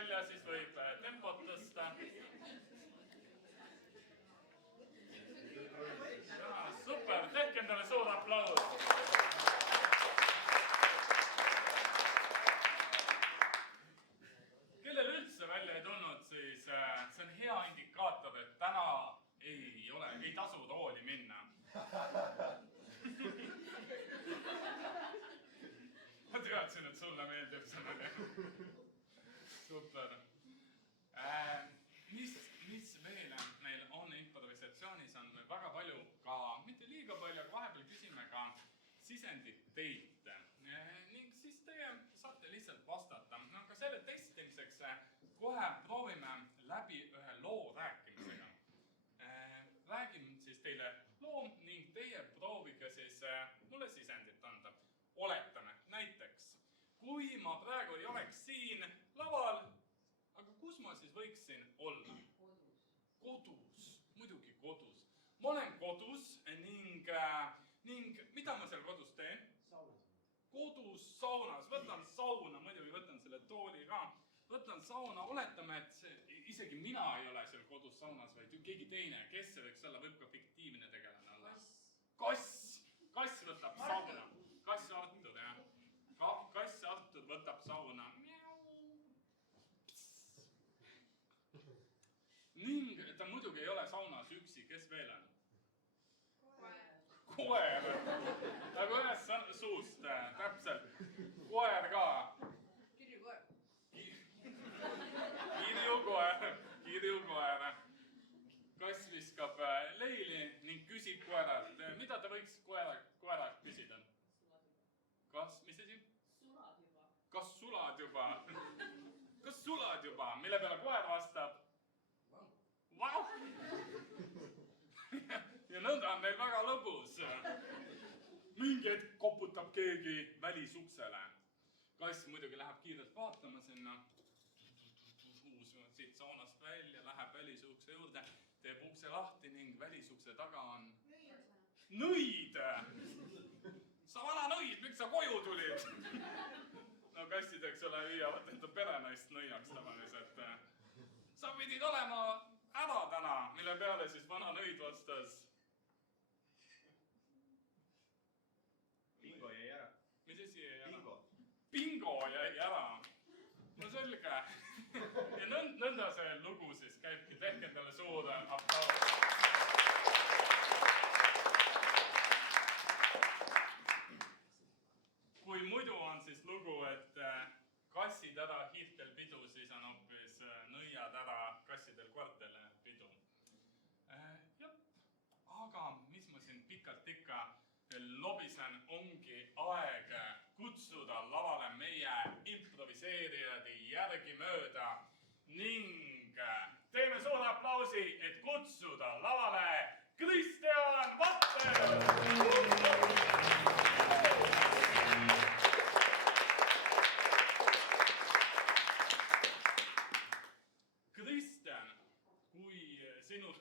välja, siis võib tempot tõsta. Super, tehke endale suur aplaus. Kellel üldse välja ei tulnud, siis see on hea indikaator, et täna ei tasu rooli minna. Ma teadsin, et sulle meeldib see. Super. Mis veel meil on improvisatsioonis, on väga palju ka, mitte liiga palju, aga vahepeal küsime ka sisendit teilt. Ning siis teie saate lihtsalt vastata. Aga selle testimiseks kohe proovime läbi ühe loo rääkimisega. Räägin siis teile loo ning teie proovige siis mulle sisendit anda. Oletame, näiteks, kui ma praegu ei oleks siin laval, aga kus ma siis võiksin olla? Kodus, muidugi kodus. Ma olen kodus ning mida ma seal kodus teen? Saunas. Kodus saunas, võtan sauna, muidugi võtan selle tooli ka. Võtan sauna, oletame, et isegi mina ei ole seal kodus saunas, vaid keegi teine, kes see võiks olla, võib ka fiktiivne tegelane olla. Kass võtab sauna. Kass Artur, jah. Kass Artur võtab sauna. Ning ta muidugi ei ole saunas üksi, kes veel on? Koer. Nagu ühest suust, täpselt. Koer ka. Kirjukoer. Kass viskab leili ning küsib koeralt. Mida ta võiks koeralt küsida? Mis asi? Kas sulad juba? Kas sulad juba? Mille peale koer vastab? Vau! Ja nõnda on neil väga lõbus. Mingi hetk koputab keegi välisuksele. Kass muidugi läheb kiirelt vaatama sinna. Siit saunast välja, läheb välisukse juurde, teeb ukse lahti ning välisukse taga on nõid! Sa vana nõid, miks sa koju tulid? No kassid, eks ole, hüüavad enda perenaist nõiaks tavaliselt. Sa pidid olema ära täna, mille peale siis vana nõid vastas. Bingo jäi ära. Mis asi jäi ära? Bingo. Bingo jäi ära. No selge. Ja nõnda see lugu siis käibki. Tehke endale suur aplaus. Kui muidu on siis lugu, et kassid ära hiirtel pidu, siis on hoopis nõiad ära kassidel koertel pidu. Jah, aga mis ma siin pikalt ikka lobisen, ongi aeg kutsuda lavale meie improviseerijad järgimööda ning teeme suure aplausi, et kutsuda lavale Kristjan Vatter! Kristjan, kui sinul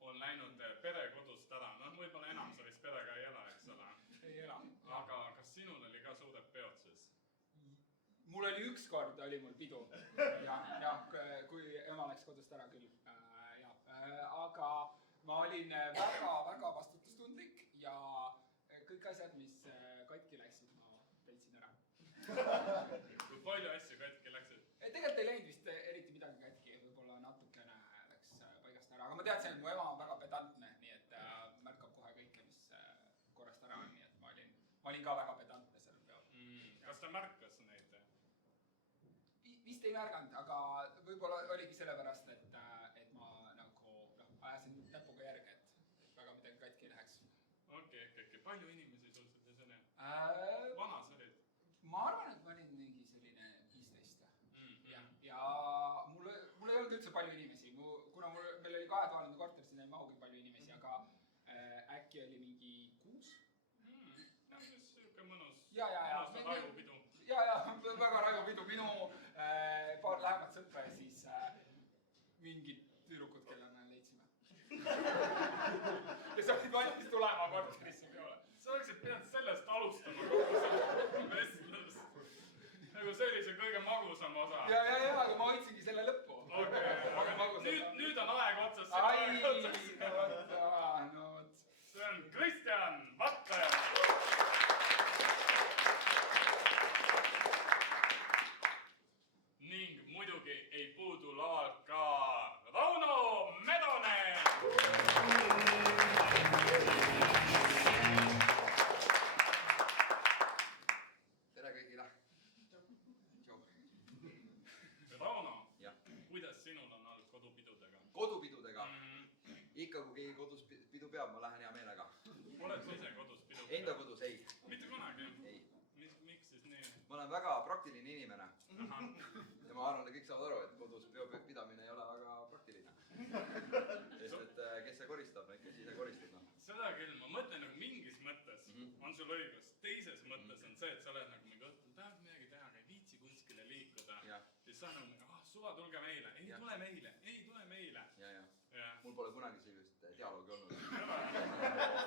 on läinud pere kodust ära, noh, võib-olla enam sa vist perega ei ela, eks ole? Ei ela. Aga kas sinul oli ka suured peod siis? Mul oli ükskord oli mul pidu, kui ema läks kodust ära küll. Aga ma olin väga vastutustundlik ja kõik asjad, mis katki läksid, ma peitsin ära. Kui palju asju katki läksid? Tegelikult ei läinud vist eriti midagi katki, võib-olla natukene läks paigast ära. Aga ma teadsin, et mu ema on väga pedantne, nii et märkab kohe kõike, mis korrast ära on. Nii et ma olin ka väga pedantne sellel peol. Kas ta märkas neid? Vist ei märganud, aga võib-olla oligi sellepärast, et ma nagu ajasin näpuga järge, et väga midagi katki ei läheks. Okei. Palju inimesi sul selles oli? Vana sa olid? Ma arvan, et ma olin mingi selline 15. Ja mul ei olnud üldse palju inimesi. Kuna meil oli 2-toaline korter, siis ei mahugi palju inimesi, aga äkki oli mingi 6. Siuke mõnus rajupidu. Väga rajupidu. Minu paar lähemat sõpra ja siis mingid tüdrukud, kelle me leidsime. Ja sa olid valmis tulema korterisse peole. Sa oleksid pidanud sellest alustama kogu see vestlus. Nagu see oli see kõige magusam magusam osa. Ja, aga ma hoidsingi selle lõppu. Okei, aga nüüd on aeg otsas. Ai, no vot. See on Kristjan Vattaja. Ning muidugi ei puudu laval ka Rauno Medone. Tere kõigile. Rauno, kuidas sinul on olnud kodupidudega? Kodupidudega? Ikka kui keegi kodus pidu peab, ma lähen hea meelega. Oled sa ise kodus pidu? Enda kodus ei. Mitte kunagi? Ei. Miks siis nii? Ma olen väga praktiline inimene. Ja ma arvan, et kõik saavad aru, et kodus pidamine ei ole väga praktiline. Sest et kes see koristab, ikka siis koristab. Seda küll, ma mõtlen nagu mingis mõttes on sul õigus. Teises mõttes on see, et sa oled nagu mingi õhtul, tahad midagi teha, aga ei viitsi kuskile liikuda. Siis sa nagu, suva, tulge meile. Ei tule meile. Mul pole kunagi sellist dialoogi olnud.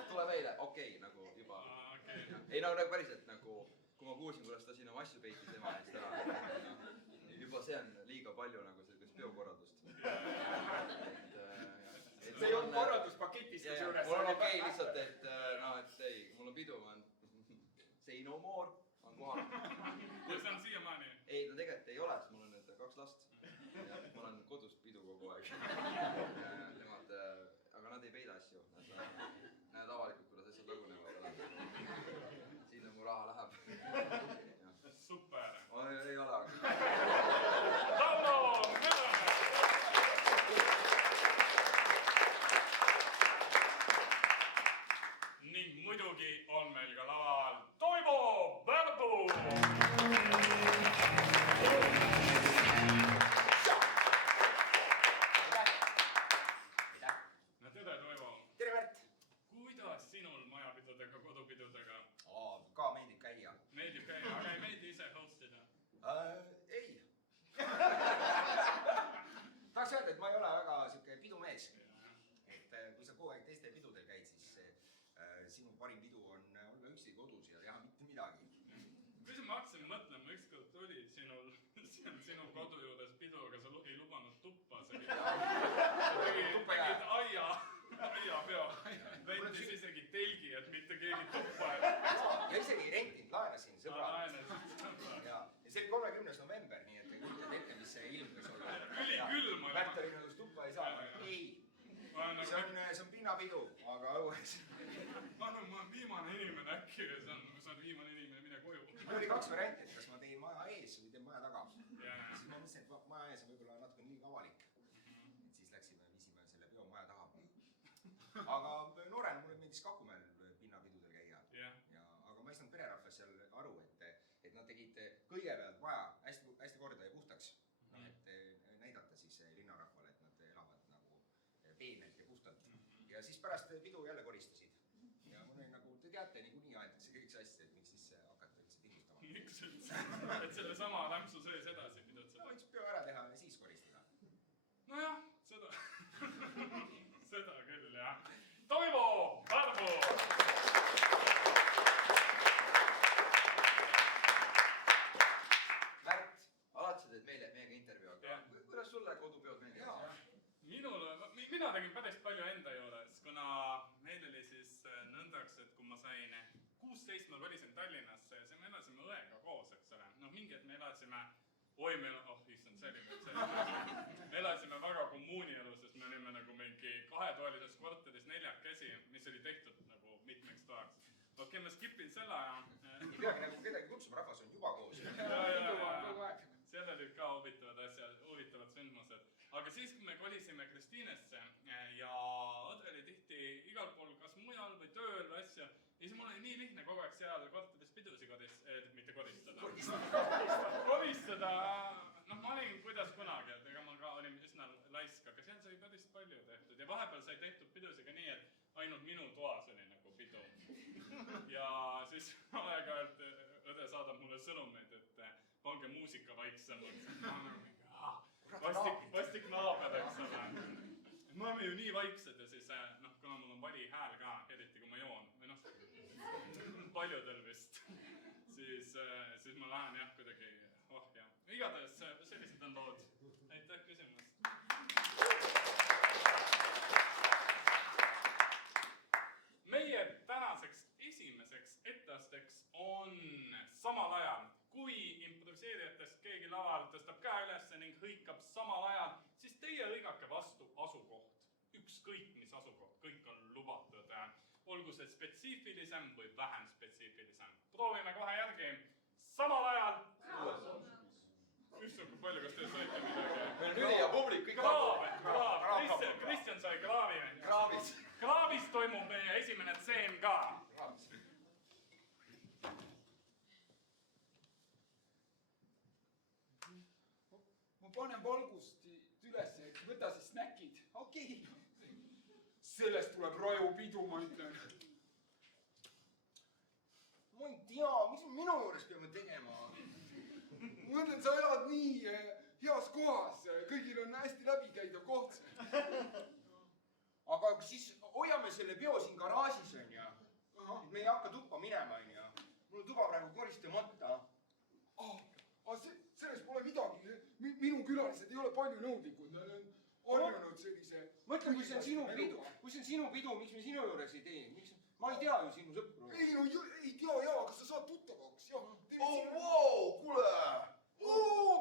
Tule meile, okei, nagu juba. Ei, nagu päriselt, nagu kui ma kuulsin, kuidas ta siin oma asju peitis ema eest ära. Juba see on liiga palju nagu sellist peokorraldust. See ei olnud korralduspaketis juures. Mul on okei lihtsalt, et ei, mul on pidu, ma olen say no more, ma olen kohal. Ja see on siiamaani? Ei, no tegelikult ei ole, sest mul on nüüd 2 last. Ma olen kodus pidu kogu aeg. Nemad, aga nad ei peida asju. Näed avalikult, kuidas asjad lagunevad. Sinna mu raha läheb. Super. Ei ole. Rauno Medone! Ning muidugi on meil ka laval Toivo Värbu! No tere, Toivo! Tere, Märt! Kuidas sinul majapidudega, kodupidudega? Ka meeldib käia. Meeldib käia, aga ei meeldi ise hostida? Ei. Tahaks öelda, et ma ei ole väga siuke pidumees. Et kui sa kogu aeg teiste pidudel käid, siis sinu parim pidu on olla üksi kodus ja teha mitte midagi. Kui ma hakkasin mõtlema, ükskord tuli sinu kodu juures pidu, aga sa ei lubanud tuppa. Sa tegid aiapeo. Rentis isegi telgi, et mitte keegi tuppa. Ja isegi rentinud, laenasin sõbrad. Ja see oli 30. november, nii et kujutate ette, mis see ilm võis olla. Ülikülm oli. Märt oli nõus tuppa ei saa. Ei. See on pinnapidu, aga õues. Ma olen viimane inimene äkki ja sa oled viimane inimene, mine koju. Mul oli 2 varianti, et kas ma teen maja ees või teen maja taga. Siis ma mõtlesin, et maja ees on võib-olla natuke liiga avalik. Et siis viisime selle peo maja taha. Aga noorena mulle meeldis Kakumäel pinnapidudel käia. Aga ma ei saanud pererahvas seal aru, et nad tegid kõigepealt maja hästi korda ja puhtaks. Et näidata siis linnarahvale, et nad elavad nagu peenelt ja puhtalt. Ja siis pärast pidu jälle koristasid. Ja mul oli nagu, te teate, niikuinii aetakse kõik see asja, et miks siis hakata üldse pindustama. Miks üldse? Et selle sama lämpsu sees edasi pidutseda? Võiks peo ära teha ja siis koristada. Nojah, seda küll, jah. Toivo Värbu! Märt, alati sa teed meiega intervjuu, aga kuidas sulle kodupeod meeldivad? Mina tegin päris palju enda juures, kuna meil oli siis nõndaks, et kui ma sain 16, ma valisin Tallinnasse ja me elasime õega koos, eks ole. Mingi, et me elasime, issand, see oli veel selline. Me elasime väga kommuunielu, sest me olime nagu mingi 2-toalises kvartalis 4-käsi, mis oli tehtud nagu mitmeks toaks. Okei, ma skipin selle aja. Ei peagi nagu kedagi kutsuma, rahvas on juba koos. Seal olid ka huvitavad sündmused. Aga siis, kui me kolisime Kristiinesse ja õde oli tihti igal pool kas mujal või tööl või asja, ja siis mul oli nii lihtne kogu aeg seal kvartalis pidusi mitte koristada. Koristada, ma olin kuidas kunagi, et ega ma ka olin üsna laisk, aga seal sai päris palju tehtud ja vahepeal sai tehtud pidusi ka nii, et ainult minu toas oli nagu pidu. Ja siis aeg-ajalt õde saadab mulle sõnumeid, et pange muusika vaiksemaks. Vastik naaber, eks ole. Me oleme ju nii vaiksed ja siis, kuna mul on vali hääl ka, eriti kui ma joon, või paljudel vist, siis ma lähen jah kuidagi, Igatahes asukoht, kõik on lubatud. Olgu see spetsiifilisem või vähem spetsiifilisem. Proovime kohe järgi. Samal ajal. Issand, kui palju, kas te saite midagi? Meil on ülija publik, kõik Kraav. Kristjan sai kraavi. Kraavis toimub meie esimene tseen ka. Ma panen valgust üles, võta siis snäkid. Okei. Sellest tuleb raju pidu, ma ütlen. Ma ei tea, mis me minu juures peame tegema? Ma mõtlen, sa elad nii heas kohas, kõigil on hästi läbikäidav koht. Aga siis hoiame selle peo siin garaažis, on ju. Me ei hakka tuppa minema, on ju. Mul on tuba praegu koristamata. Selles pole midagi. Minu külalised ei ole palju nõudlikud. Nad on harjunud sellise... Mõtle, kui see on sinu pidu, miks me sinu juures ei tee? Ma ei tea ju sinu sõpru. Ei tea, aga sa saad tuttavaks. Kuule!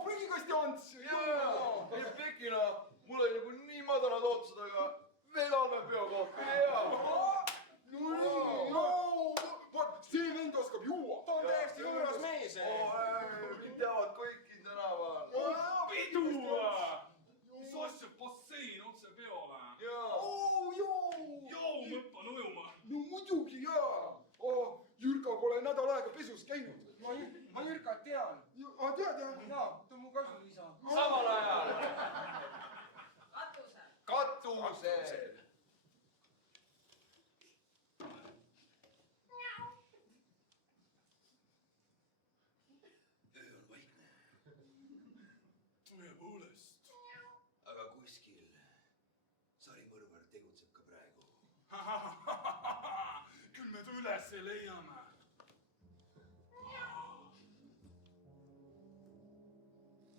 Prügikasti Ants! Jaa, Pekina, mul oli nagu nii madalad ootused, aga veel halvem peokoht. See vend oskab juua. Ta on täiesti võõras mees. Mind teavad kõik tänaval. Pidu! Mis asja, bassein otse peole? Joo, ma hüppan ujuma. No muidugi, jaa. Jürka pole nädal aega pesus käinud. Ma Jürkat tean. Tead, jah? Jaa, ta on mu kasuisa. Samal ajal. Katusel. Öö on vaikne. Tõepoolest. Aga kuskil sarimõrvar tegutseb ka praegu. Küll me ta üles leiame.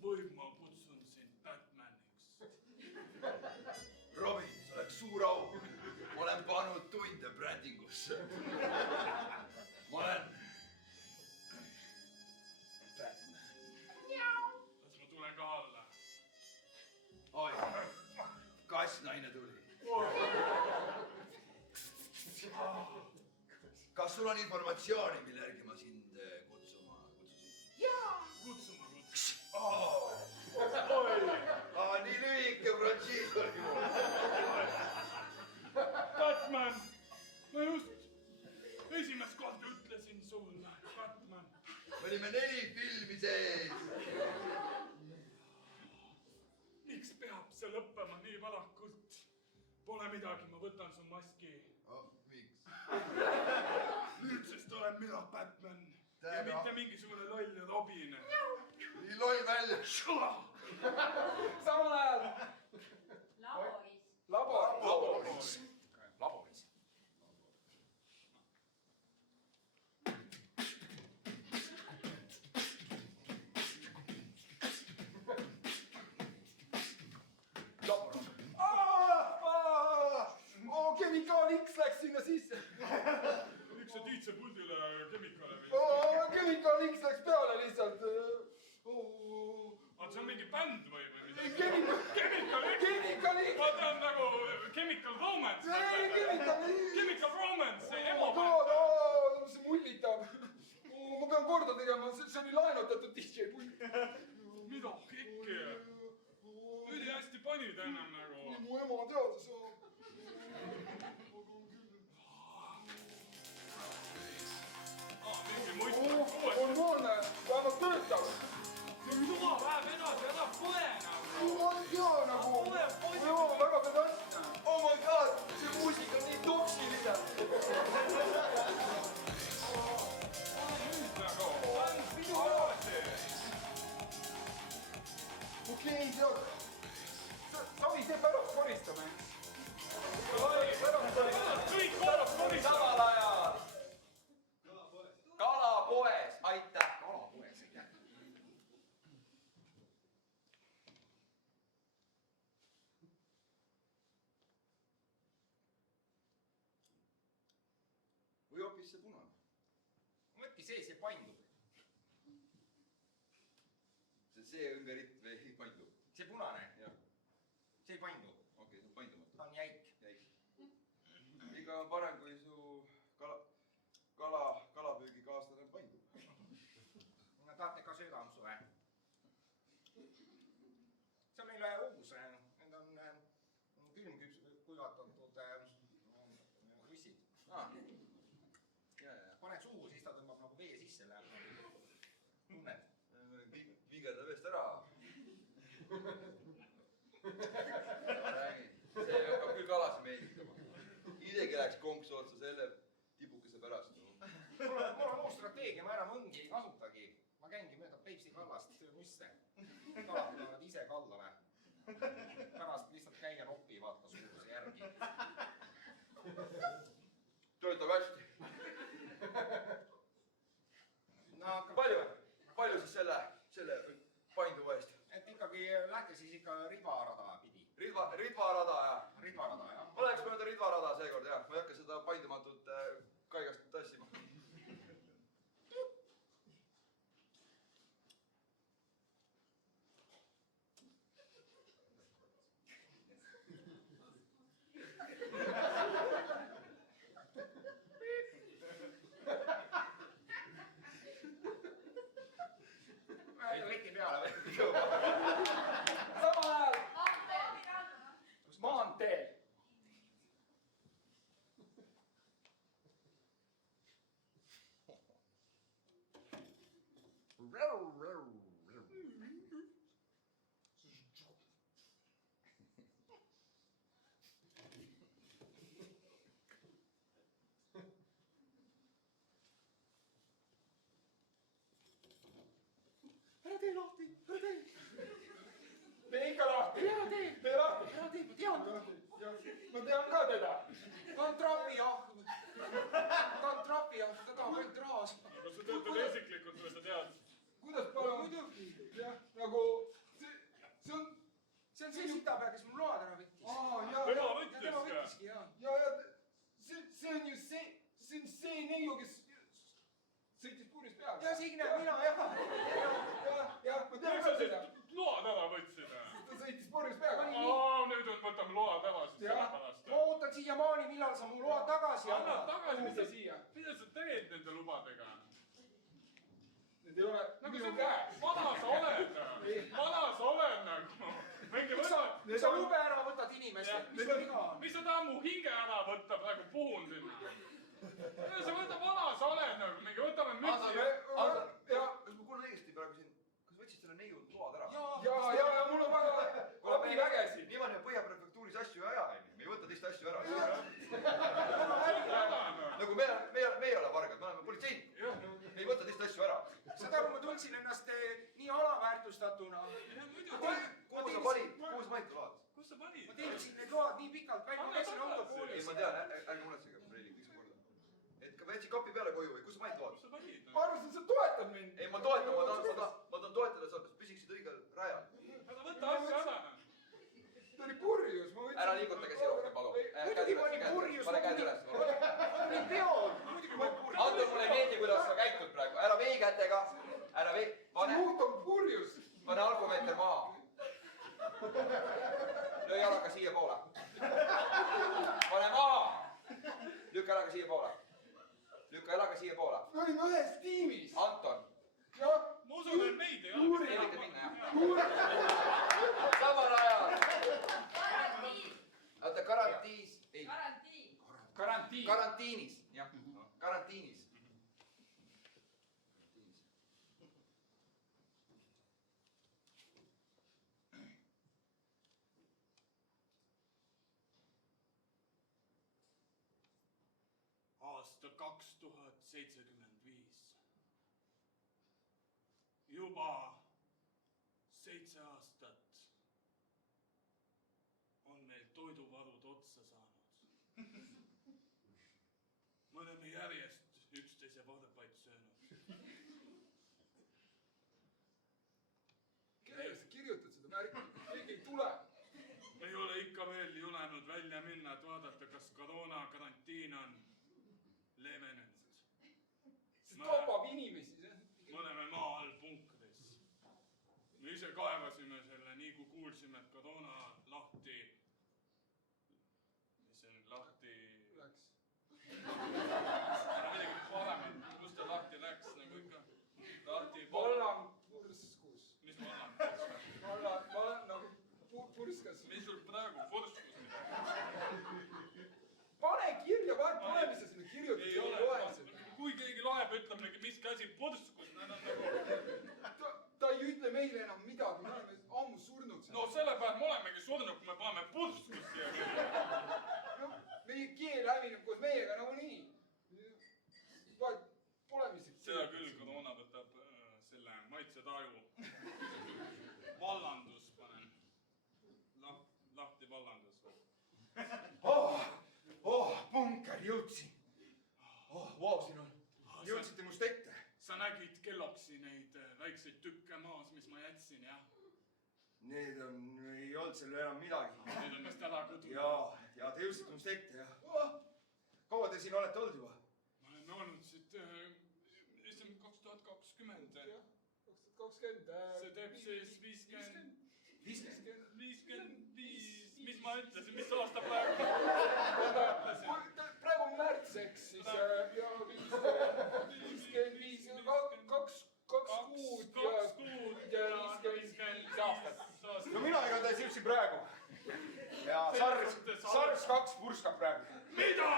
Võib ma kutsun sind Batmaniks? Robin, see oleks suur au. Ma olen pannud tunde brändingusse. Ma olen Batman. Las ma tulen ka alla. Oi, kassnaine tuli. Kas sul on informatsiooni, mille järgi ma sind kutsuma kutsusin? Kutsuma. Nii lühike frantsiis oli mul. Batman! Ma just esimest korda ütlesin sulle, Batman. Me olime 4 filmi sees. Miks peab see lõppema nii varakult? Pole midagi, ma võtan su maski. Miks? Nüüdsest olen mina Batman. Ja mitte mingisugune loll Robin. Nii loll välja. Samal ajal. Laboris. Chemical X läks sinna sisse. Miks sa tiid see puldile kemikale või? Chemical X läks peale lihtsalt. See on mingi bänd või midagi? Chemical X. Ma tean nagu Chemical Romance. Chemical Romance, see emo-bänd. See mullitab. Ma pean korda tegema, see oli laenutatud DJ pull. Mida kikki? Üli hästi panid ennem nagu. Mu ema teada saab. Mingi muist. On moone, vähemalt töötab. Jumal, läheb edasi, ära põe nagu. Ma ei tea nagu. Mu ema on väga pedantne. Oh my god, see muusika on nii toksiline. Nagu, on pidu edasi. Okei, tead. Savi, see pärast koristame. Kõik korras koristame. Samal ajal. Kalapoes, aitäh. Kalapoes, aitäh. Või hoopis see punane. Mõtki see paindub. See ümberit või paindub? See punane. Jah. See ei paindu. Okei, see on paindumatu. Ta on jäik. Jäik. ikka parem kui su kalapüügikaaslane Paindu. Tahate ka söödaamsu või? See on meile uus, need on külmkuivatatud russid. Paned suhu, siis ta tõmbab nagu vee sisse, läheb tunned. Vigeda veest ära. Ma räägin, see hakkab küll kalasi meelitama. Idegi läheks konksu otsa selle tibukese pärast. Mul on uus strateegia, ma enam õngi ei kasutagi. Ma käingi mööda Peipsi kallast, söön müsse. Kalad tulevad ise kallale. Pärast lihtsalt käia noppi, vaata suuruse järgi. Töötab hästi. No, Palju siis selle Paindu eest? et ikkagi lähte siis ikka ribarada pidi. Ridvarada, jah? Ribarada, jah. Ma läheks mööda ridvarada seekord, jah. Ma ei hakka seda paindumatut kaigast tassima. Võti peale või? Samal ajal maanteel. Ära tee lahti, ära tee. Tee ikka lahti. Ära tee. Tee lahti. Ära tee, ma tean. Ma tean ka teda. Ta on trapiahv. Ta on trapiahv, ta tahab ainult raas. kas sa töötad isiklikult või sa tead? Kuidas palun? Muidugi. Jah, nagu see on... See on see sitapea, kes mul load ära võttis. Aa, tema Ja tema võttis ka. võttiski, jah. ja see on ju see neiu, kes sõitis puurist peale. Ja Signe, mina, jah. Jah, ma tean miks ka sa seda. siit load ära võtsid? Ta sõitis puurist peale. Nüüd võtame load ära siis sellepärast. Ma ootan siiamaani, millal sa mu loa tagasi Annad annad. tagasi, Kuhu sa siia? mida sa teed nende lubadega? Need ei ole Nagu minu sa käes. vana sa oled. Vana sa oled nagu. Mingi võta. Miks sa lube ära võtad inimestelt? Mis sul viga on? Mis sa tahad mu hinge ära võtta, praegu puhun sinna. Sa võta vana sa oled nagu, mingi võtame mütsi. Kas ma kuulen õigesti praegu siin, kas võtsid selle neiu load ära? ja mul on väga abivägesid. Niimoodi me Põhja-prefektuuris asju ei aja, me ei võta teiste asju ära. Nagu me ei ole vargad, me oleme politseinikud. Me ei võta teiste asju ära. Saad aru, ma tundsin ennast nii alaväärtustatuna. Kuhu sa panid load? Kus sa panid? Ma teeniksin need load nii pikalt välja, ma käisin Ei, autokoolis. ma tean, ärge muretsege, Reilik, üks korda. Et ma jätsin kapi peale koju või kus sa panid load? Kus sa panid? Ma arvasin, sa toetad mind. Ei, ma toetan, ma tahan toetada, sa püsiksid õigel rajal. Aga võta asja ära. Ta oli purjus. Ära liiguta käsi rohkem, palun. Muidugi ma olin purjus. pane käed üles. Ma olin peol. Muidugi ma olin purjus. Anton, mulle ei meeldi, kuidas sa käitud praegu. Ära vei kätega. Ära vei. See juht on purjus. Pane argumeeter maha. Löö jalaga siia poole. Pane maha. Lükka jalaga siia poole. Lükka jalaga siia poole. Me olime ühes tiimis. Anton. Jah. Ma usun, et meid ei ole. Te võite minna, jah? Samal ajal. Oota, karantiis. Ei, Karantiin. karantiinis. Jah, karantiinis. Aasta 2075. Juba 7 aastat on meil toiduvarud otsa saanud. Me oleme järjest üksteise varbaid söönud. Kellele sa kirjutad seda märki? Keegi ei tule. Ei ole ikka veel julenud välja minna, et vaadata, kas koroona karantiin on leevenenud. See tapab inimesi. Me oleme maa all punkris. Me ise kaevasime selle, nii kui kuulsime, et koroona lahti, mis see nüüd lahti asi purskus, nad on nagu... Ta ei ütle meile enam midagi, me oleme ammu surnud. No sellepärast me olemegi surnud, kui me paneme purskus siia. No, meie keel hävineb koos meiega nagu nii. Pole mis... Seda küll, koroona võtab selle maitsetaju. Vallandus panen. Lahti vallandus. Punker, jõudsin. Vau, siin on. Jõudsite must ette. Sa nägid Kelloksi neid väikseid tükke maas, mis ma jätsin, jah? Need on, ei olnud seal enam midagi. Need on vist ära kõdunud. Ja te jõudsite must ette, jah. Kaua te siin olete olnud juba? Ma oleme olnud siit 2020. Jah, 2020. See teeb siis 50... 55, mis ma ütlesin, mis aasta praegu? Praegu on märts, eks siis ja 55, 2 kuud ja 55 aastat. No mina igatahes jõudsin praegu. Ja SARS 2 purskab praegu. Mida?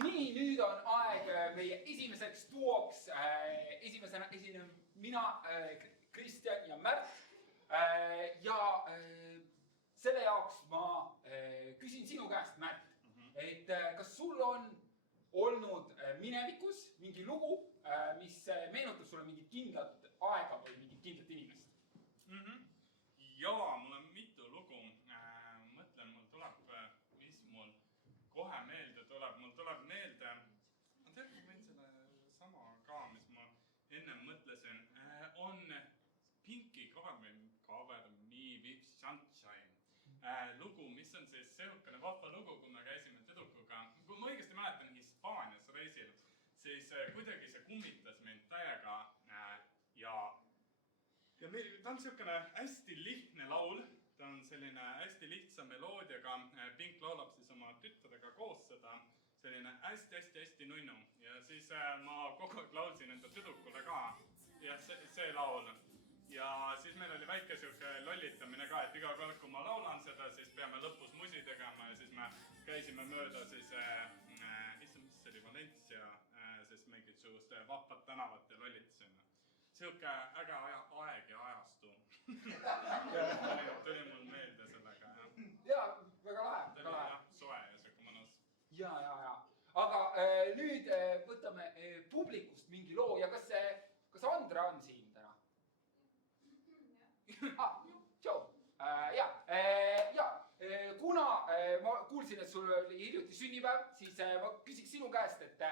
Nii, nüüd on aeg meie esimeseks duoks. Esimesena esinen mina, Kristjan ja Märt. Ja selle jaoks ma küsin sinu käest, Märt, et kas sul on olnud minevikus mingi lugu, mis meenutab sulle mingit kindlat aega või mingit kindlat inimest? Jaa, mul on mitu lugu. Mõtlen, mul tuleb, mis mul kohe meelde tuleb. Mul tuleb meelde, ma tean, ma võin selle sama ka, mis ma ennem mõtlesin, on Pinky Cover Me With Sunshine lugu, mis on siis sehukene vahva lugu, kui me käisime tüdrukuga, kui ma õigesti mäletan, Hispaanias reisil, siis kuidagi see kummitas mind täiega ja ta on sehukene hästi lihtne laul. Ta on selline hästi lihtsa meloodiaga, Pink laulab siis oma tütrega koos seda, selline hästi nunnu. Ja siis ma kogu aeg laulsin enda tüdrukule ka ja see laul. Ja siis meil oli väike sihuke lollitamine ka, et iga kord, kui ma laulan seda, siis peame lõpus musi tegema ja siis me käisime mööda siis, mis see oli, Valencia, siis mingit suust vahvat tänavat ja lollitasime. Sihuke äge aeg ja ajastu. Tuli mul meelde sellega, jah. Jaa, väga lahe. Tuli jah, soe ja sihuke mõnus. Jaa. Aga nüüd võtame publikust mingi loo ja kas Andra on siin täna? Tšau. Kuna ma kuulsin, et sul oli hiljuti sünnipäev, siis ma küsiks sinu käest, et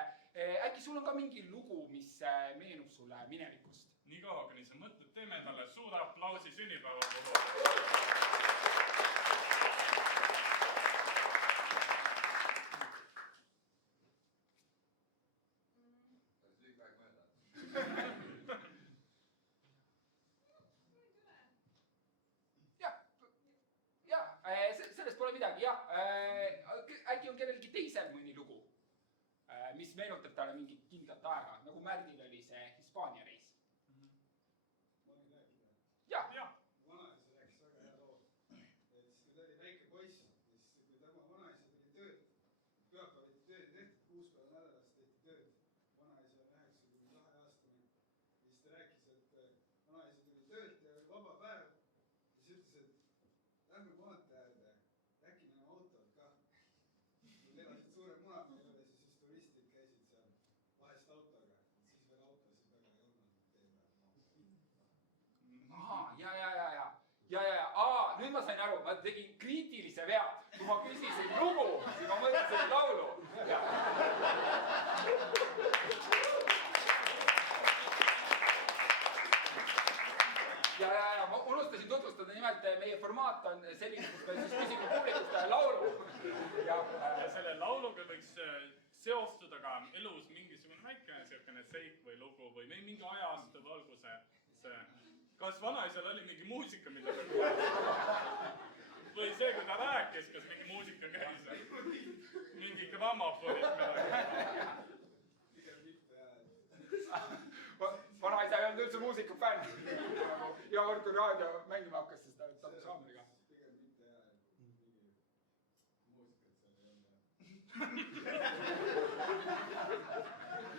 äkki sul on ka mingi lugu, mis meenub sulle minevikust? Nii kaua, kuni sa mõtled, teeme talle suure aplausi sünnipäeva puhul. Sellest pole midagi, jah. Äkki on kellelgi teisel mõni lugu, mis meenutab talle mingit kindlat aega, nagu Märdil oli see Hispaania reis. Ma võin rääkida. Jah. Vanaisa rääkis väga hea loo. Et kui ta oli väike poiss, siis kui tema vanaisa tuli tööd, pühapäeviti tööd tehtud, 6 päeva nädalas tehti tööd. Vanaisa on 92-aastane. Siis ta rääkis, et vanaisa tuli tööd ja oli vaba päev. Siis ütles, et lähme maantee äärde, rääkime autod ka. Kui elasid suure Munamäe juures, siis turistid käisid seal vahest autoga. Siis veel autosid väga ei olnud tee peal. Ahaa, nüüd ma sain aru, ma tegin kriitilise vea. Kui ma küsisin lugu, siis ma mõtlesin laulu. Ja ma unustasin tutvustada, nimelt meie formaat on selline, kus me siis küsime publikust laulu. Ja selle lauluga võiks seostuda ka elus mingisugune väike selline seik või lugu või mingi ajastu valguse. Kas vanaisal oli mingi muusika, mida ta kuulas? Või see, kui ta rääkis, kas mingi muusika käis? Mingi grammofonist midagi? Pigem mitte, jah. Vanaisa ei olnud üldse muusikafänn. Ja ruttu raadio mängima hakkas, sest ta tappis haamriga. pigem mitte jah, mingi muusikat seal ei olnud.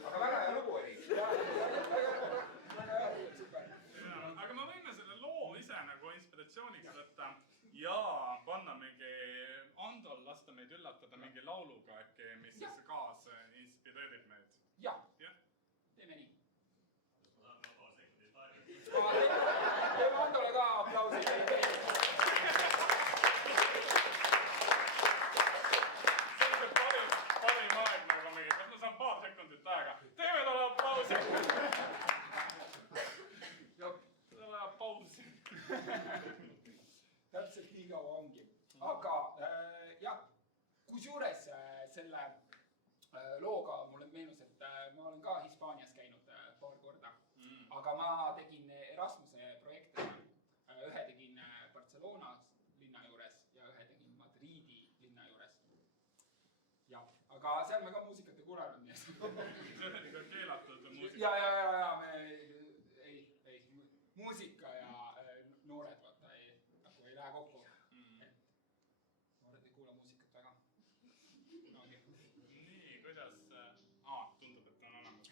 aga väga hea lugu oli. Väga hea, super. Aga me võime selle loo ise nagu inspiratsiooniks võtta ja panna mingi, Andol lasta meid üllatada mingi lauluga äkki, mis siis kaas inspireerib meid. Jah, Jah. teeme nii. Teeme Andole ka aplausi. See on parim aeg nagu mingi, kas ma saan paar sekundit aega? Teeme talle aplausi! Seda vajab pausi. Täpselt nii kaua ongi. Aga jah, kusjuures selle looga mulle meenus, et ma olen ka Hispaanias käinud paar korda. Aga ma tegin Erasmuse projekte. Ühe tegin Barcelonas linna juures ja ühe tegin Madridi linna juures. Ja, aga seal me ka muusikat ei kuulanud, nii et. See oli ka keelatud muusika. Ja, ei, muusika ja noored, vaata, ei lähe kokku. Noored ei kuula muusikat väga. Nii, kuidas... tundub, et on olemas.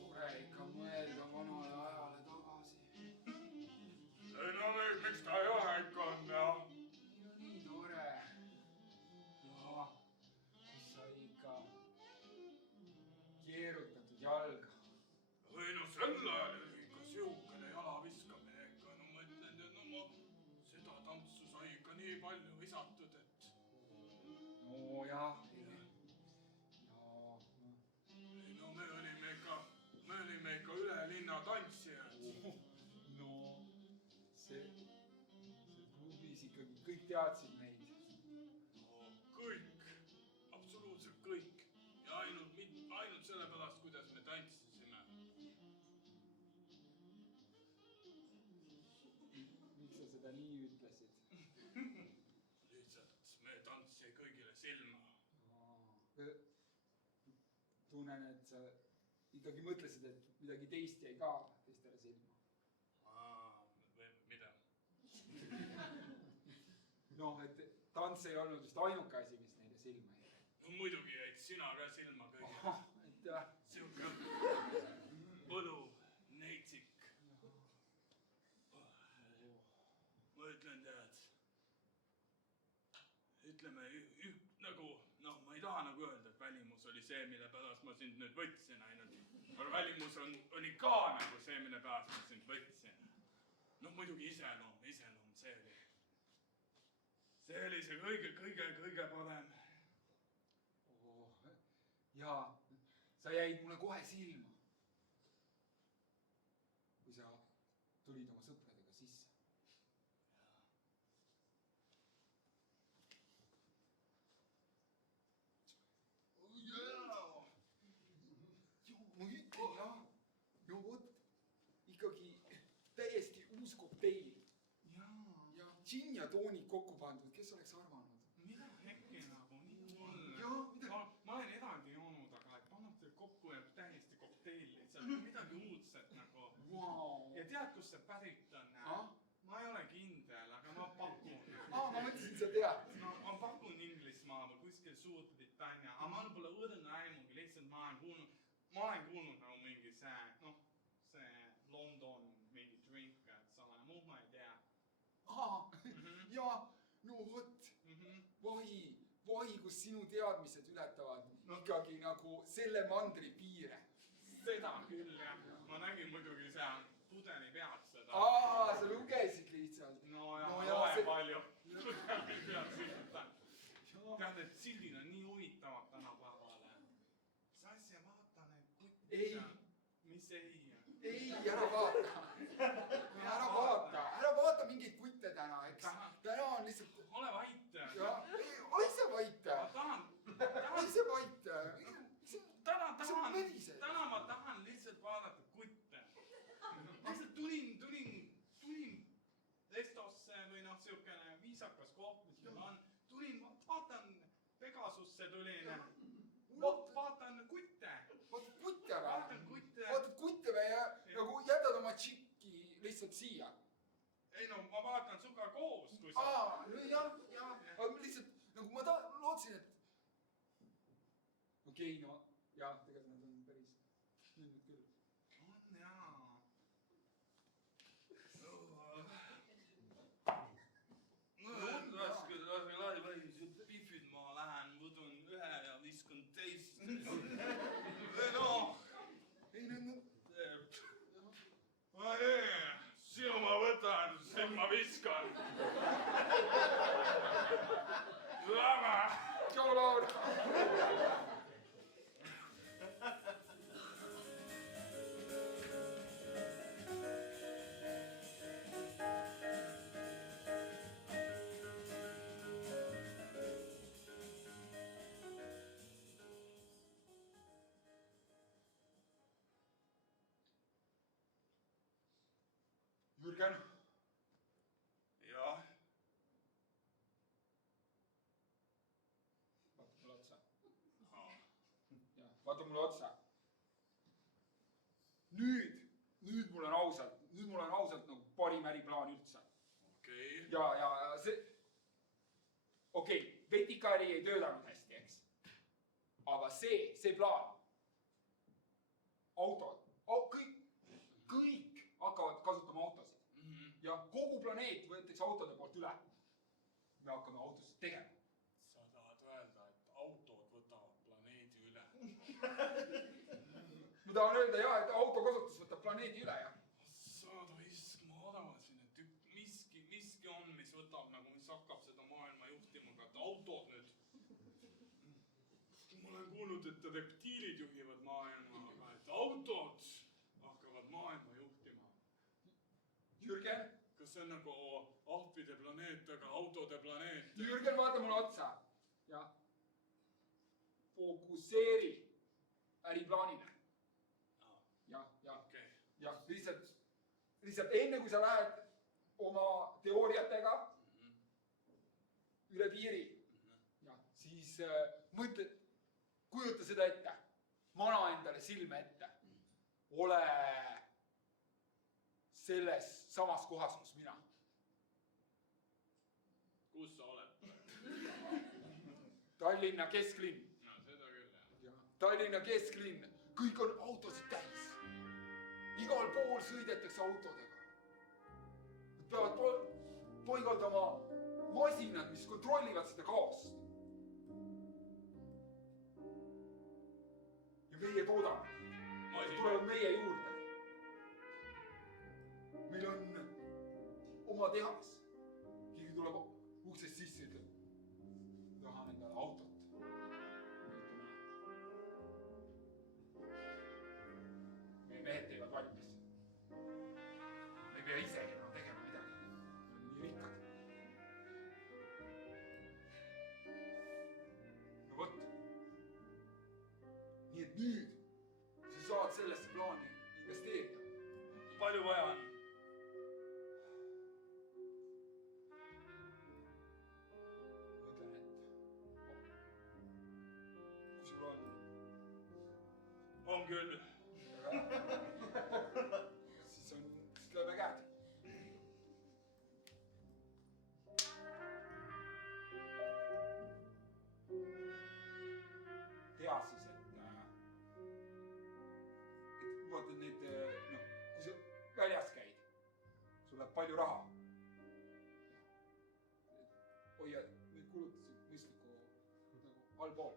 Tore ikka mõelda vanale ajale tagasi. Ei no miks ta ei ole ikka on, jah? Nii tore. Ja, kus sai ikka keerutatud jalga. Või no sel ajal oli ikka siukene jalaviskamine ikka, no ma ütlen, et no seda tantsu sai ikka nii palju visatud, et... No jah. Ei no me olime ikka üle linna tantsijad. No, see klubis ikkagi kõik teadsid meid. No kõik, absoluutselt kõik. Ja ainult sellepärast, kuidas me tantsisime. Miks sa seda nii ütlesid? Lihtsalt me tants jäi kõigile silma. Tunnen, et sa ikkagi mõtlesid, et midagi teist jäi ka teistele silma. Mida? Noh, et tants ei olnud just ainuke asi, mis neile silma jäi. No muidugi jäid sina ka silma kõigile. Aitäh. Siuke võluv, neitsik. Ma ütlen, tead, ütleme nagu, noh, ma ei taha nagu öelda, et välimus oli see, mille pärast ma sind nüüd võtsin ainult. Aga välimus oli ka nagu see, mille pärast ma sind võtsin. No muidugi iseloom, see oli see kõige parem. Jaa, sa jäid mulle kohe silma, kui sa tulid oma sõpradega sisse. toonid kokku pandud, kes oleks arvanud? mida hekki nagu, nii hull. Jah, mida? Ma olen eraldi joonud, aga et pannakse kokku ja täiesti kokteil lihtsalt, midagi uudset nagu. Wow. Ja tead, kus see pärit on? Ma ei ole kindel, aga ma pakun. Ma mõtlesin, sa tead. No, ma pakun Inglismaa või kuskil Suur-Britannia, aga ma pole õrna aimugi, lihtsalt ma olen kuulnud nagu mingi see London mingi drink, et sa olen, muud ma ei tea. Ja, no vot, vahi, kus sinu teadmised ületavad ikkagi nagu selle mandri piire. Seda küll, jah. Ma nägin muidugi seal pudeli pealt seda. Sa lugesid lihtsalt. No loe palju. Pudeli pealt silta. Tead, et sildid on nii huvitavad tänapäevale. Mis asja, vaata need kutte. Ei. Mis ei? Ei, ära vaata mingeid kutte täna, eks. Täna on lihtsalt... Ole vait. Ole ise vait. Ole ise vait. Täna ma tahan lihtsalt vaadata kutte. Lihtsalt tulin restosse või siukene viisakas koht, mis meil on. Tulin, vaatan Pegasusse tulin. Vaatan kutte. Vaatad kutte või? Vaatan kutte. Vaatad kutte või ja nagu jätad oma tšikki lihtsalt siia? Ei no, ma vaatan suga koos, kui sa... No jah. Aga lihtsalt, nagu ma lootsin, et... Okei, no, jah, tegelikult nad on päris nüüd küll. On jaa. Laske, pihvid ma lähen, võtun ühe ja viskan teist. Ei noh. Ma ei tea, sinu ma võtan, siin ma viskan. Lähme. Tšau, Laura. Jürgen. Jah. Vaata mulle otsa. Vaata mulle otsa. Nüüd mul on ausalt nagu parim äriplaan üldse. Okei. Ja see... Okei, Vetikari ei töötanud hästi, eks? Aga see plaan. Autod. Kõik hakkavad kasutama autosid. Ja kogu planeet võetakse autode poolt üle. Me hakkame autosid tegema. Sa tahad öelda, et autod võtavad planeedi üle? Ma tahan öelda jah, et autokasutus võtab planeedi üle, jah. Saada isk, ma arvasin, et miski on, mis võtab nagu, mis hakkab seda maailma juhtima, aga et autod nüüd... Ma olen kuulnud, et reptiilid juhivad maailma, aga et autod hakkavad maailma juhtima. Jürgen? Kas see on nagu ahvide planeet, aga autode planeet? Jürgen, vaata mulle otsa. Ja. Fokuseeri äriplaanile. Ja. Ja, lihtsalt enne, kui sa lähed oma teooriatega üle piiri, ja, siis mõtle, kujuta seda ette. Mana endale silme ette. Ole selles samas kohas, kus mina. Kus sa oled? Tallinna kesklinn. No seda küll, jah. Tallinna kesklinn. Kõik on autosid täis. Igal pool sõidetakse autodega. Nad peavad paigaldama masinad, mis kontrollivad seda kaost. Ja meie toodame. Tulevad meie juurde. Meil on oma tehas. Keegi tuleb uksest sisse ja ütleb, tahan endale autot. Meie mehed teevad valmis. Me ei pea isegi enam tegema midagi. Me oleme nii rikkad. No võt. Nii et nüüd sa saad sellesse plaani investeerida. Palju vaja on? küll. Siis lööme käed. Tea siis, et vaata need, noh, kui sa väljas käid, sul läheb palju raha. Hoia neid kulutusi mõistliku nagu allpool.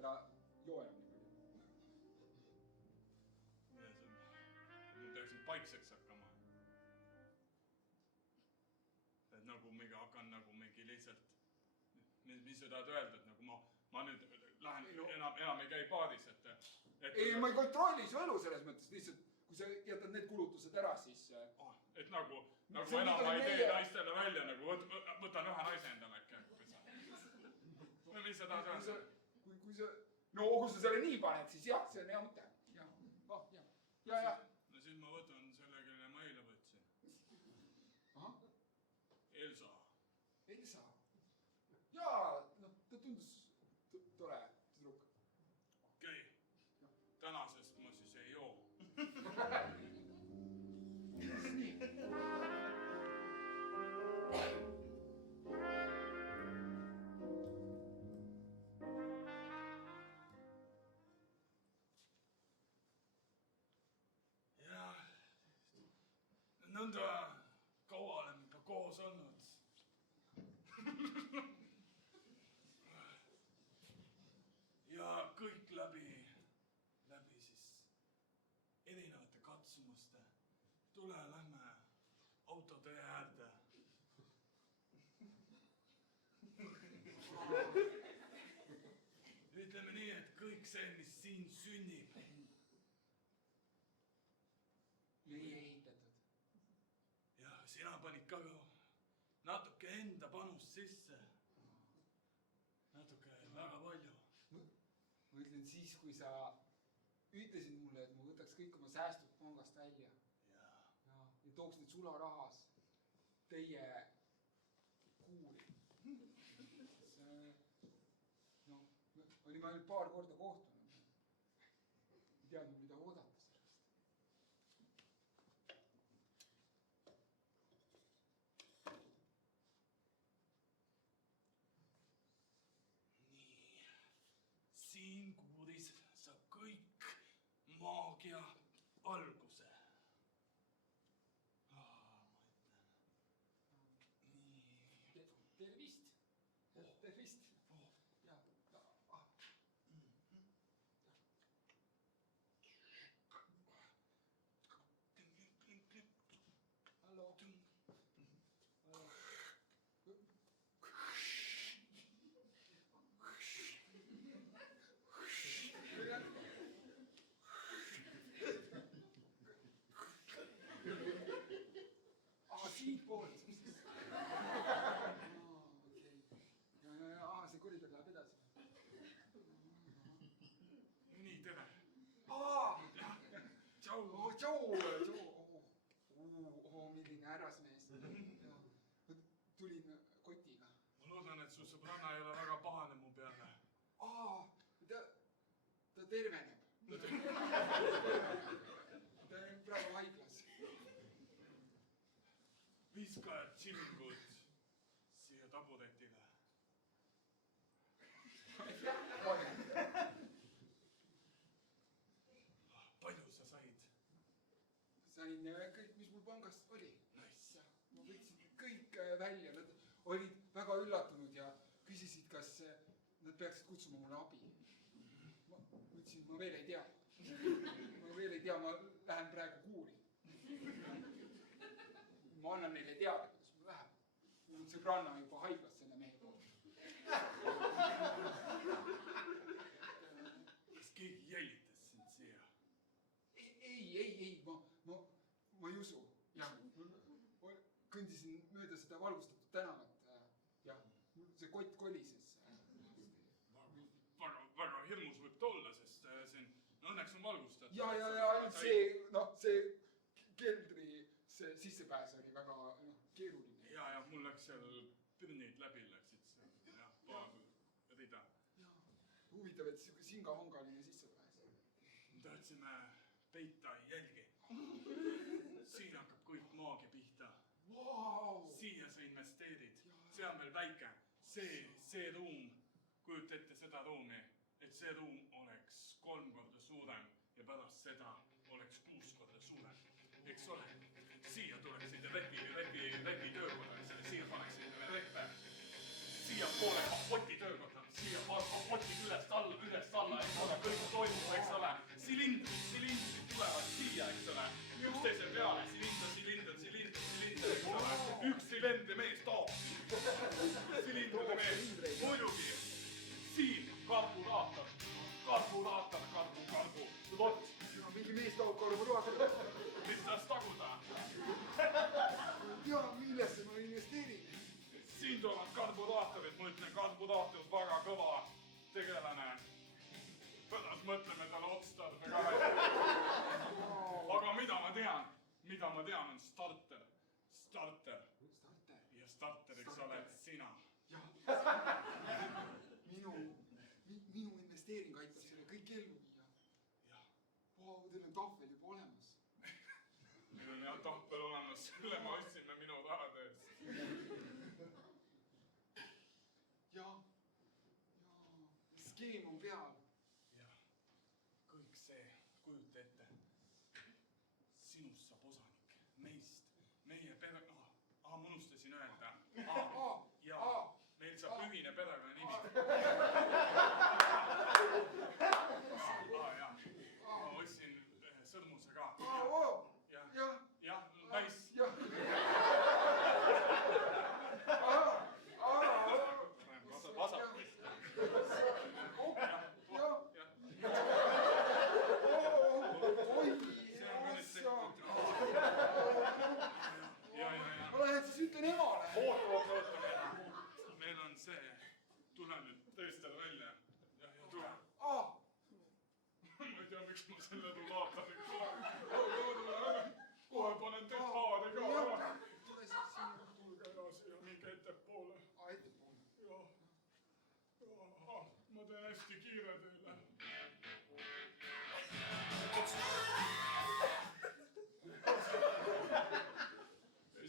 Ära joo enam nii palju. Ma peaksin paikseks hakkama. Et nagu mingi hakkan nagu mingi lihtsalt, mis sa tahad öelda, et nagu ma nüüd lähen enam ei käi baaris, et ei, ma ei kontrolli su elu selles mõttes, lihtsalt kui sa jätad need kulutused ära, siis... Et nagu enam ma ei tee naistele välja, nagu võtan ühe naise endale äkki. Või mis sa tahad öelda? Kui sa... No kui sa selle nii paned, siis jah, see on hea mõte. Ja. No siis ma võtan selle, kelle ma eile võtsin. Aha. Elsa. Elsa. Jaa, noh, ta tundus tore tüdruk. Okei. Tänasest ma siis ei joo. Ja nõnda kaua oleme juba koos olnud. Ja kõik läbi siis erinevate katsumuste. Tule, lähme autotee äärde. Ütleme nii, et kõik see, mis siin sünnib. Meie ehitatud. Ja sina panid ka natuke enda panust sisse. Natuke väga palju. Ma ütlen siis, kui sa ütlesid mulle, et ma võtaks kõik oma säästud pangast välja. Ja tooks need sularahas teie kuuli. No, olime ainult paar korda kohtunud. Ei teadnud, mida oodata sellest. Nii, siin kuuris saab kõik maagia alguse. Tervist. Hallo. Siitpoolt. See koridor läheb edasi. Nii, tere. Tšau. Milline härrasmees. Tulin kotiga. Ma loodan, et su sõbranna ei ole väga pahane mu peale. Ta terveneb. Ta on praegu haiglas. Viska tšilgud siia taburetile. Palju sa said? Sain kõik, mis mul pangas oli. Nice. Ma võtsin kõik välja. Nad olid väga üllatunud ja küsisid, kas nad peaksid kutsuma mulle abi. Ma ütlesin, ma veel ei tea. Ma lähen praegu kuuli. Ma annan neile teada, kuidas mul läheb. Mul sõbranna juba haiglas selle mehe poolt. Kas keegi jälitas sind siia? Ei, ma ei usu. Jah, kõndisin mööda seda valgustatud tänavat. Jah, see kott kolises. Väga hirmus võib ta olla, sest siin õnneks on valgustatud. Ja ainult see keldri sissepääs oli väga keeruline. Ja mul läks seal pürnid läbi läksid seal. Jah, paar rida. Huvitav, et singahangaline sissepääs. tahtsime peita jälgi. Siin hakkab kõik maagia pihta. Siia sa investeerid. See on veel väike. See ruum, kujuta ette seda ruumi, et see ruum oleks 3 korda suurem ja pärast seda oleks 6 korda suurem. Eks ole, siia tuleksid reki töökorralisele, siia paneksid reppe. Siia poole kapoti töökorda, siia kapoti ülest alla, eks ole, kõik toimub, eks ole. Silindrid tulevad siia, eks ole. Üksteise peale, silinder, eks ole. Üks silendri mees toob. Silindride mees, muidugi. Siin karburaator, karbu. Vot. Mingi mees toob karburaatorit. Mis taas taguda? Ja millesse ma investeerin? Siin tulevad karburaatorid, ma ütlen, karburaator väga kõva tegelane. Pärast mõtleme talle otstarbe ka välja. Aga mida ma tean, on starter. Ja starteriks oled sina. Minu investeering aitab selle kõik ellu viia. Vau, teil on tahvel juba olemas. Meil on jah tahvel olemas, selle me ostsime minu rahade eest. Ja skeem on peal. Jah, kõik see, kujuta ette. Sinust saab osanik, meist, meie pere... ma unustasin öelda. Meil saab ühine perekonnanimi. Ma ostsin sõrmuse ka. Jah, nice. Vasakust. Ma lähen siis ütlen emale. Oota. Meil on see. Tule nüüd tõestada välja. Tule. Ma ei tea, miks ma selle rulaatori kohe panen teid haari ka. Tule siis sinna. Tulge edasi ja minge ettepoole. Ettepoole. Ma teen hästi kiire teile.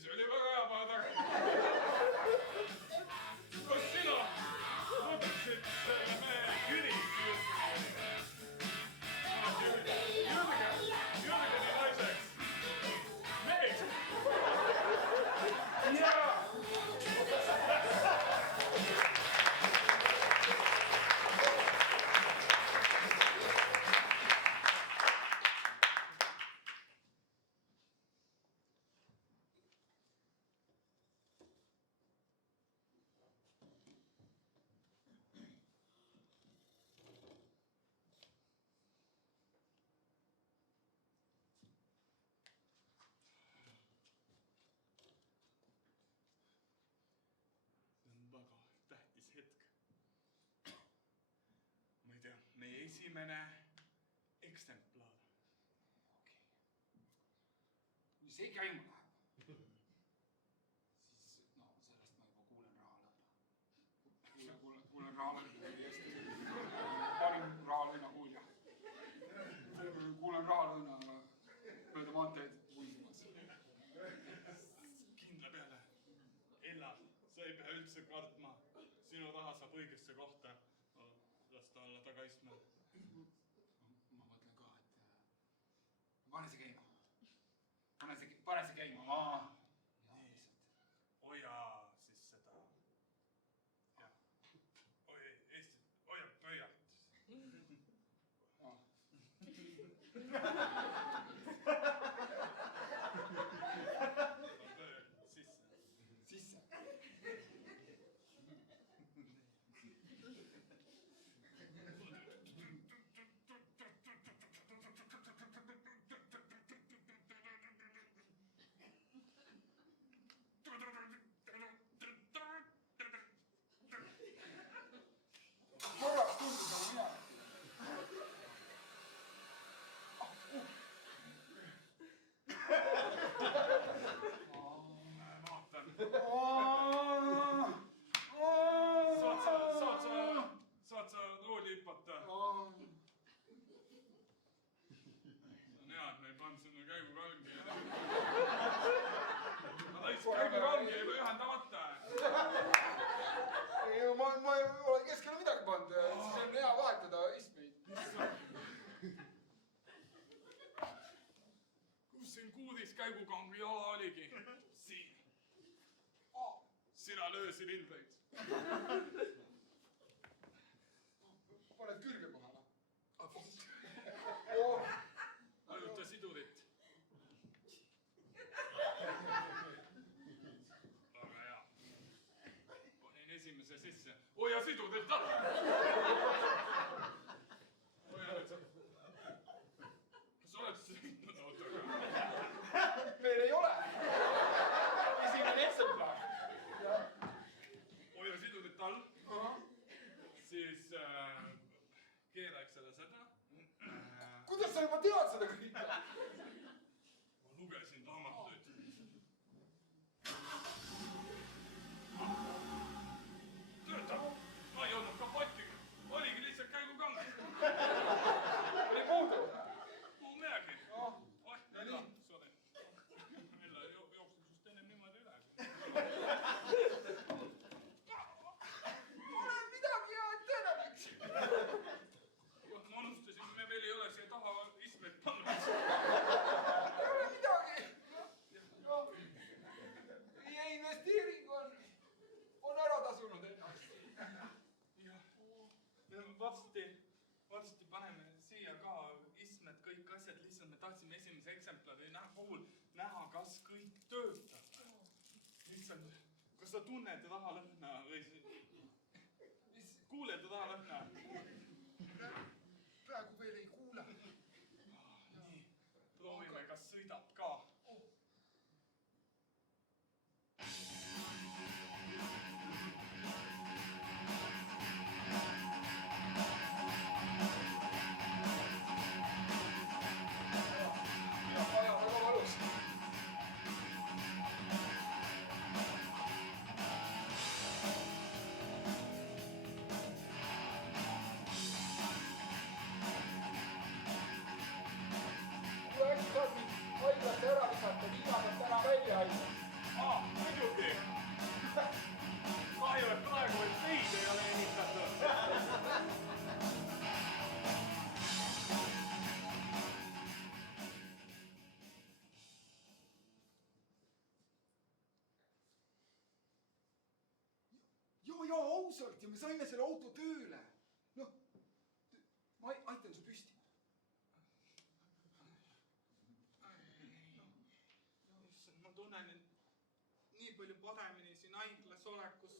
See oli väga hea panna taga. Kas sina mõtlesid selle mehe Jüri? Jürgeni naiseks. Mees. Jaa. Väga tähtis hetk. Ma ei tea, meie esimene eksemplar. Kui see käima läheb, siis sellest ma juba kuulen rahalõhna. Kuulen rahalõhna, parim rahalõhna kuulja. Kuulen rahalõhna mööda maanteed vuisimas. Kindla peale. Ella, sa ei pea üldse kartma. Sinu raha saab õigesse kohta. Las ta olla tagaistmel. Ma mõtlen ka, et pane see käima. Pane see käima. Hoia siis seda. Jah. Hoia pöialt. Sisse. käigukangi ei või ühendamata. Ma ei ole keskele midagi pannud, siis on hea vahetada istmeid. Kus siin kuudis käigukangi jala oligi? Siin. Sina löösid ilmeid. Paned külge kohale. Vajuta sidurit. Väga hea. Panin esimese sisse. Hoia sidurit alla. Hoia nüüd sa. Kas oled sõitnud autoga? Veel ei ole. Esimene eksemplar. Hoia sidurit all. Siis keera eksele seda. Kuidas sa juba tead seda kõike? Ma lugesin raamatuid. Töötab. Ma ei olnud kapotiga. Oligi lihtsalt käigukang. Oli puudu. Muu midagi. Oh, Oih, no Ella, nii. sorry. Ella jooksin sust ennem niimoodi üle. Pole midagi head tänavaks. Ma unustasin, me veel ei ole siia taha istmeid pannud. Ei ole midagi. No, meie investeering on ära tasunud ennast. Ja varsti paneme siia ka istmed, kõik asjad, lihtsalt me tahtsime esimese eksemplari puhul näha, kas kõik töötab. Lihtsalt, kas sa tunned rahalõhna või kuuled rahalõhna? Praegu veel ei kuule. Nii, proovime, kas sõidab ka. Aja väga valus. Kui äkki saad mind haiglast ära visata, viimane täna välja aidata. Muidugi. Kahju, et praegu veel teid ei ole ehitatud. Ja ausalt ja me saime selle auto tööle. Noh, ma aitan su püsti. Ma tunnen end nii palju paremini siin haiglas olekust.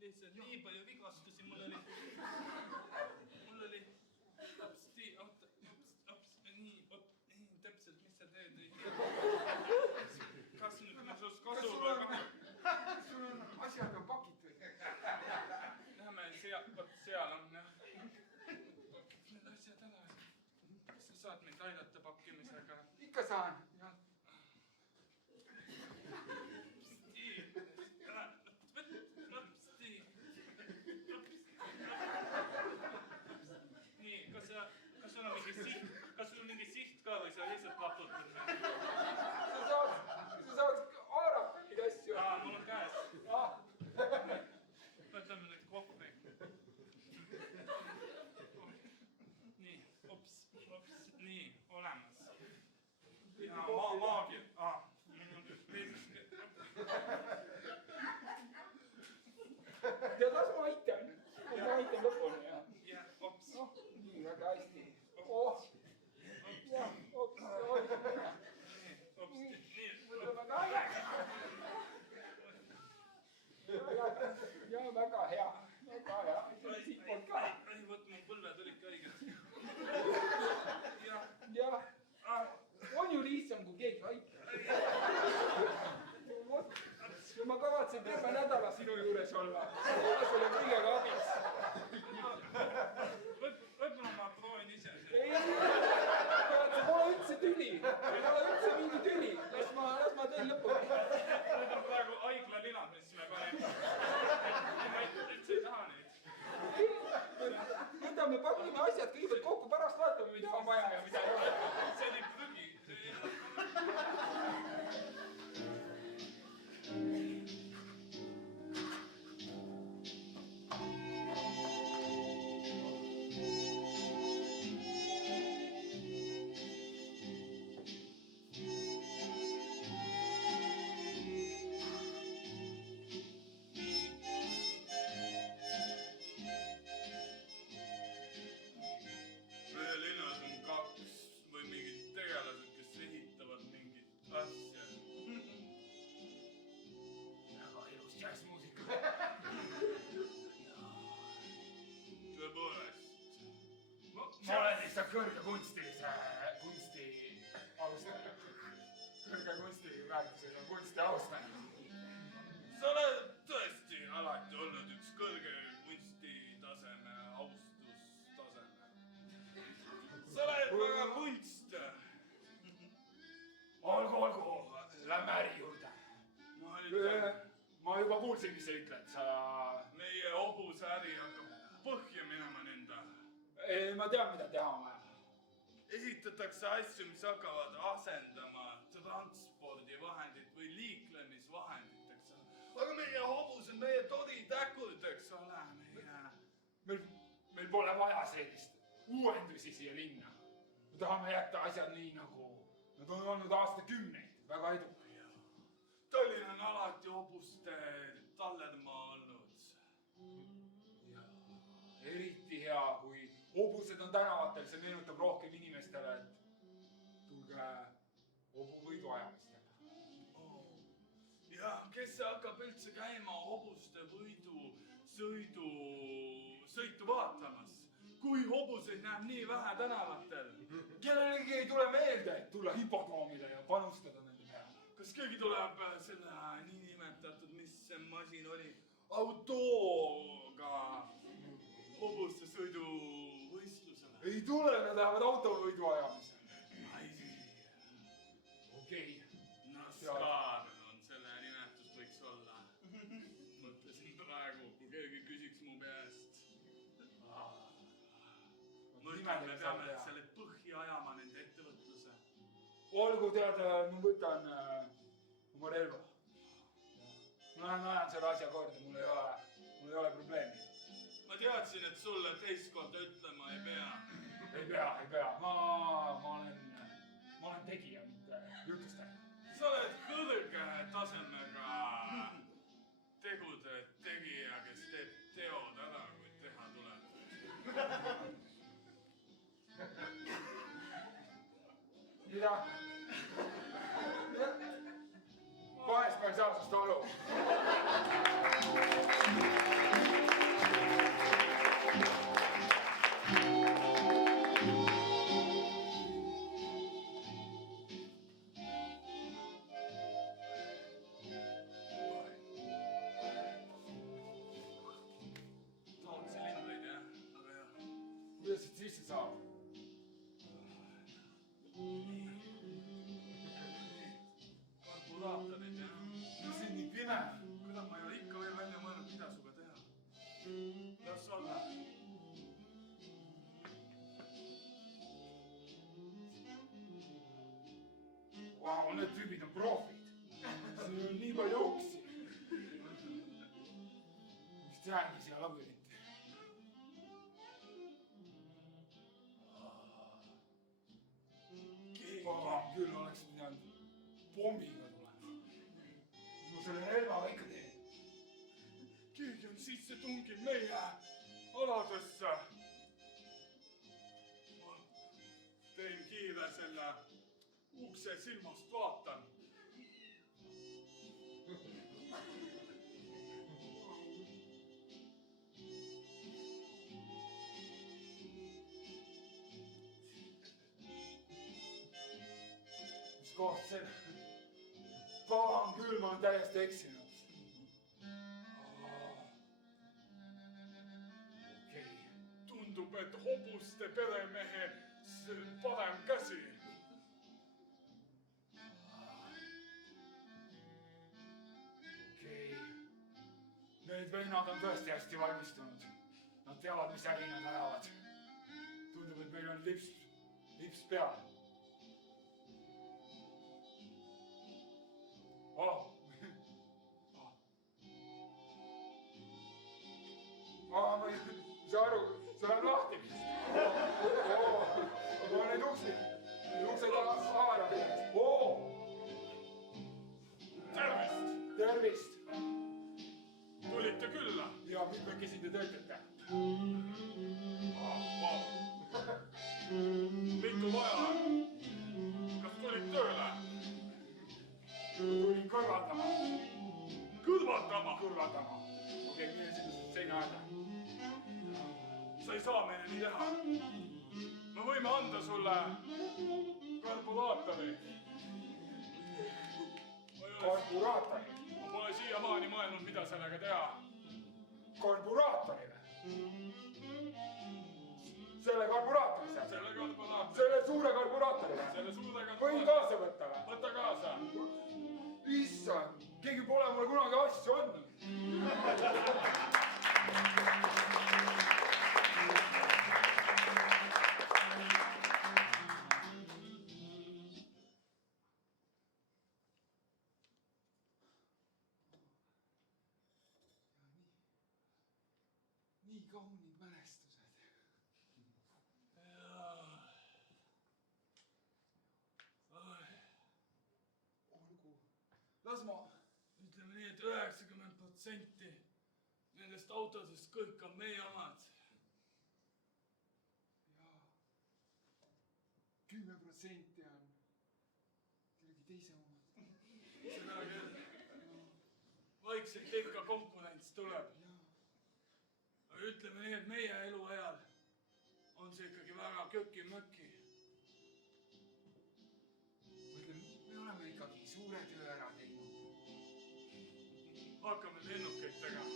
Lihtsalt nii palju vigastusi mul oli. Nii, täpselt, mis sa teed, ei tea. Kas nüüd ma sinust kasu või kahe? Sul on asjad on pakitud. Lähme seal on jah. Need asjad ära. Kas sa saad mind aidata pakkimisega? Ikka saan. Nii, kas sul on mingi siht ka või sa lihtsalt raputad? Sa saad haarata neid asju. Mul on käes. Võtame nüüd kohvi. Nii, nii, olemas. Ja maagia. Tead, las ma aitan. Ma aitan lõpuni. Ja, ops. Nii, väga hästi. Ja, ops. Nii. Väga hea. Ja väga hea. Väga hea. Siitpoolt ka. Ei, võt, mu põlved olid ka õiged. Jah, on ju lihtsam, kui keegi aitab. Ma kavatsen terve nädala sinu juures olla. Olla sulle kõigega abiks. Võib-olla ma proovin ise. Ei, tead, see pole üldse tüli. Ei ole üldse mingi tüli. Las ma teen lõpuni. Need on praegu haiglalinad, mis me panime. Ma üldse ei taha neid. Võtame, pakime asjad kõigepealt kokku, pärast vaatame, mida on vaja ja mida ei ole. See oli prügi. kõrge kunstilise kunsti austaja. Kõrge kunstiväärtusega kunsti austaja. Sa oled tõesti alati olnud üks kõrge kunstitaseme, austustaseme. Sa oled väga kunst. Olgu, lähme äri juurde. Ma juba kuulsin, mis sa ütled, sa... Meie hobuse äri hakkab põhja minema nõnda. Ma tean, mida teha on vaja. Esitatakse asju, mis hakkavad asendama transpordivahendit või liiklemisvahendit, eks ole. Aga meie hobus on meie toritäkud, eks ole. Meil pole vaja sellist uuendusi siia linna. Me tahame jätta asjad nii, nagu nad on olnud aastakümneid, väga edukad. Tallinn on alati hobuste tallermaa olnud. Eriti hea, kui hobused on tänavatel, see meenutab rohkem inimestele, et tulge hobuvõidu ajamistele. Ja kes hakkab üldse käima hobuste sõitu vaatamas, kui hobuseid näeb nii vähe tänavatel? Kellelegi ei tule meelde, et tulla hipodroomile ja panustada nende peale. Kas keegi tuleb selle niinimetatud, mis see masin oli, autoga hobuste sõiduvõistlusele? Ei tule, nad lähevad autovõidu ajamisele. Okei. NASCAR on selle nimetus võiks olla. Mõtlesin praegu, kui keegi küsiks mu käest. Mõtleme, me peame selle põhja ajama nende ettevõtluse. Olgu teada, ma võtan oma relva. Ma ajan selle asja korda, mul ei ole probleemi. Ma teadsin, et sulle teist korda ütlema ei pea. Ei pea. Ma olen tegija, mitte jutustaja. Sa oled kõrge tasemega tegude tegija, kes teeb teod ära, kui teha tuleb. Mida? Vahest ma ei saa sust aru. Tood silindreid, jah? Aga jah. Kuidas siit sisse saab? Kalkulaatorid, jah? Miks siin nii pime? Kuidas ma ei ole ikka veel välja mõelnud, mida suga teha? Las olla. Vau, need tüübid on profid. Siin on nii palju uksi. Mis tehangi siia labyrinti? Küll oleks pidanud pommiga tulema. Ma selle relvaga ikka teen. Keegi on sisse tunginud meie aladesse. Ma teen kiire selle ukse silmast vaatan. Mis koht see on? Pagan küll, ma olen täiesti eksinud. Okei. Tundub, et hobuste peremehe parem käsi. Okei. Need vennad on tõesti hästi valmistunud. Nad teavad, mis äri nad ajavad. Tundub, et meil on lips peal. Oh. Ma ei saa aru, see läheb lahti vist. Ma neid uksed avada. Tervist! Tulite külla? Ja mitmekesi te töötate? Mitu vaja on? Kas tulid tööle? Tulin kõrvaldama. Kõrvaldama? Kõrvaldama. Okei, mine sinna seina äärde. Sa ei saa meile nii teha. me võime anda sulle karburaatori. Karburaatori? Ma pole siiamaani mõelnud, mida sellega teha. Karburaatori või? Selle karburaatori saab? Selle karburaatori. Selle suure karburaatori või? Selle suure karburaatori. Võin kaasa võtta või? Võtta kaasa. Issand, keegi pole mulle kunagi asju andnud. Nii kaunid mälestused. Olgu, las ma... Ütleme nii, et 90% nendest autodest kõik on meie omad. Jaa, 10% on kellegi teise omad. Seda küll. Vaikselt ikka konkurents tuleb. Aga ütleme nii, et meie eluajal on see ikkagi väga köki-möki. Me oleme ikkagi suure töö ära teinud. Hakkame lennukeid tegema.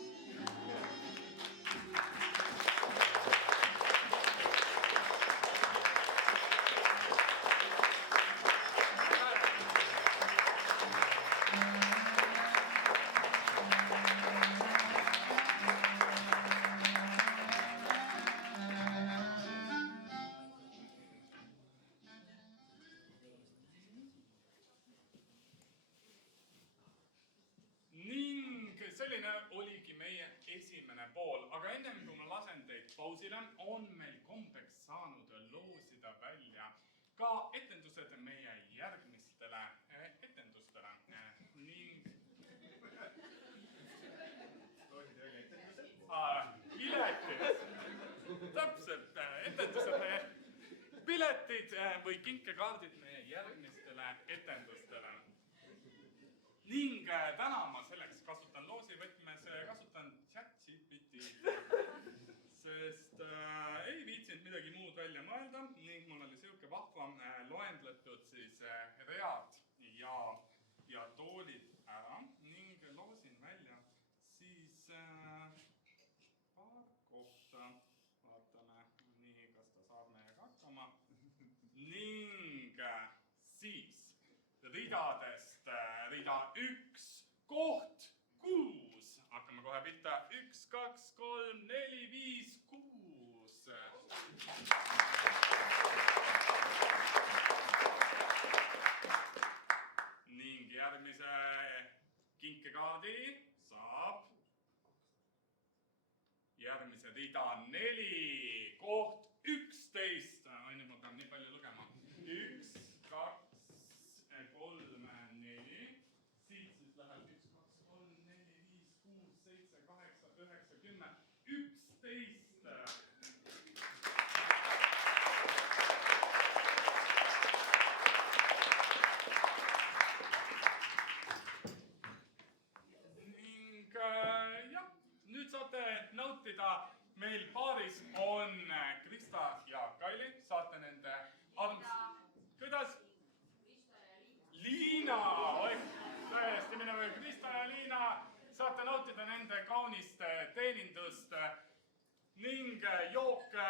Selline oligi meie esimene pool, aga ennem kui ma lasen teid pausile, on meil kombeks saanud loosida välja ka etendused meie järgmistele etendustele ning piletid, täpselt, etendused, piletid või kinkekaardid meie järgmistele etendustele. Ning täna ma selleks kasutan loosivõtmes, kasutan ChatGPT, sest ei viitsinud midagi muud välja mõelda ning mul oli siuke vahva loendletud siis read ja toolid ära ning loosin välja siis paar kohta. Vaatame, nii, kas ta saab meiega hakkama. Ning siis ridadest rida 1, koht 6. Hakkame kohe pihta. 1, 2, 3, 4, 5, 6. Ning järgmise kinkekaardi saab järgmise rida 4, koht 11. On ju, ma pean nii palju lugema. 1, 2, 3, 4. Siit siis läheb 1, 2, 3, 4, 5, 6, 7, 8, 9, 10, 11. Ning jah, nüüd saate nautida, meil paaris on Krista ja Kaili, saate nende kuidas? Liina, tõesti minu Krista ja Liina, saate nautida nende kaunist teenindust ning jooke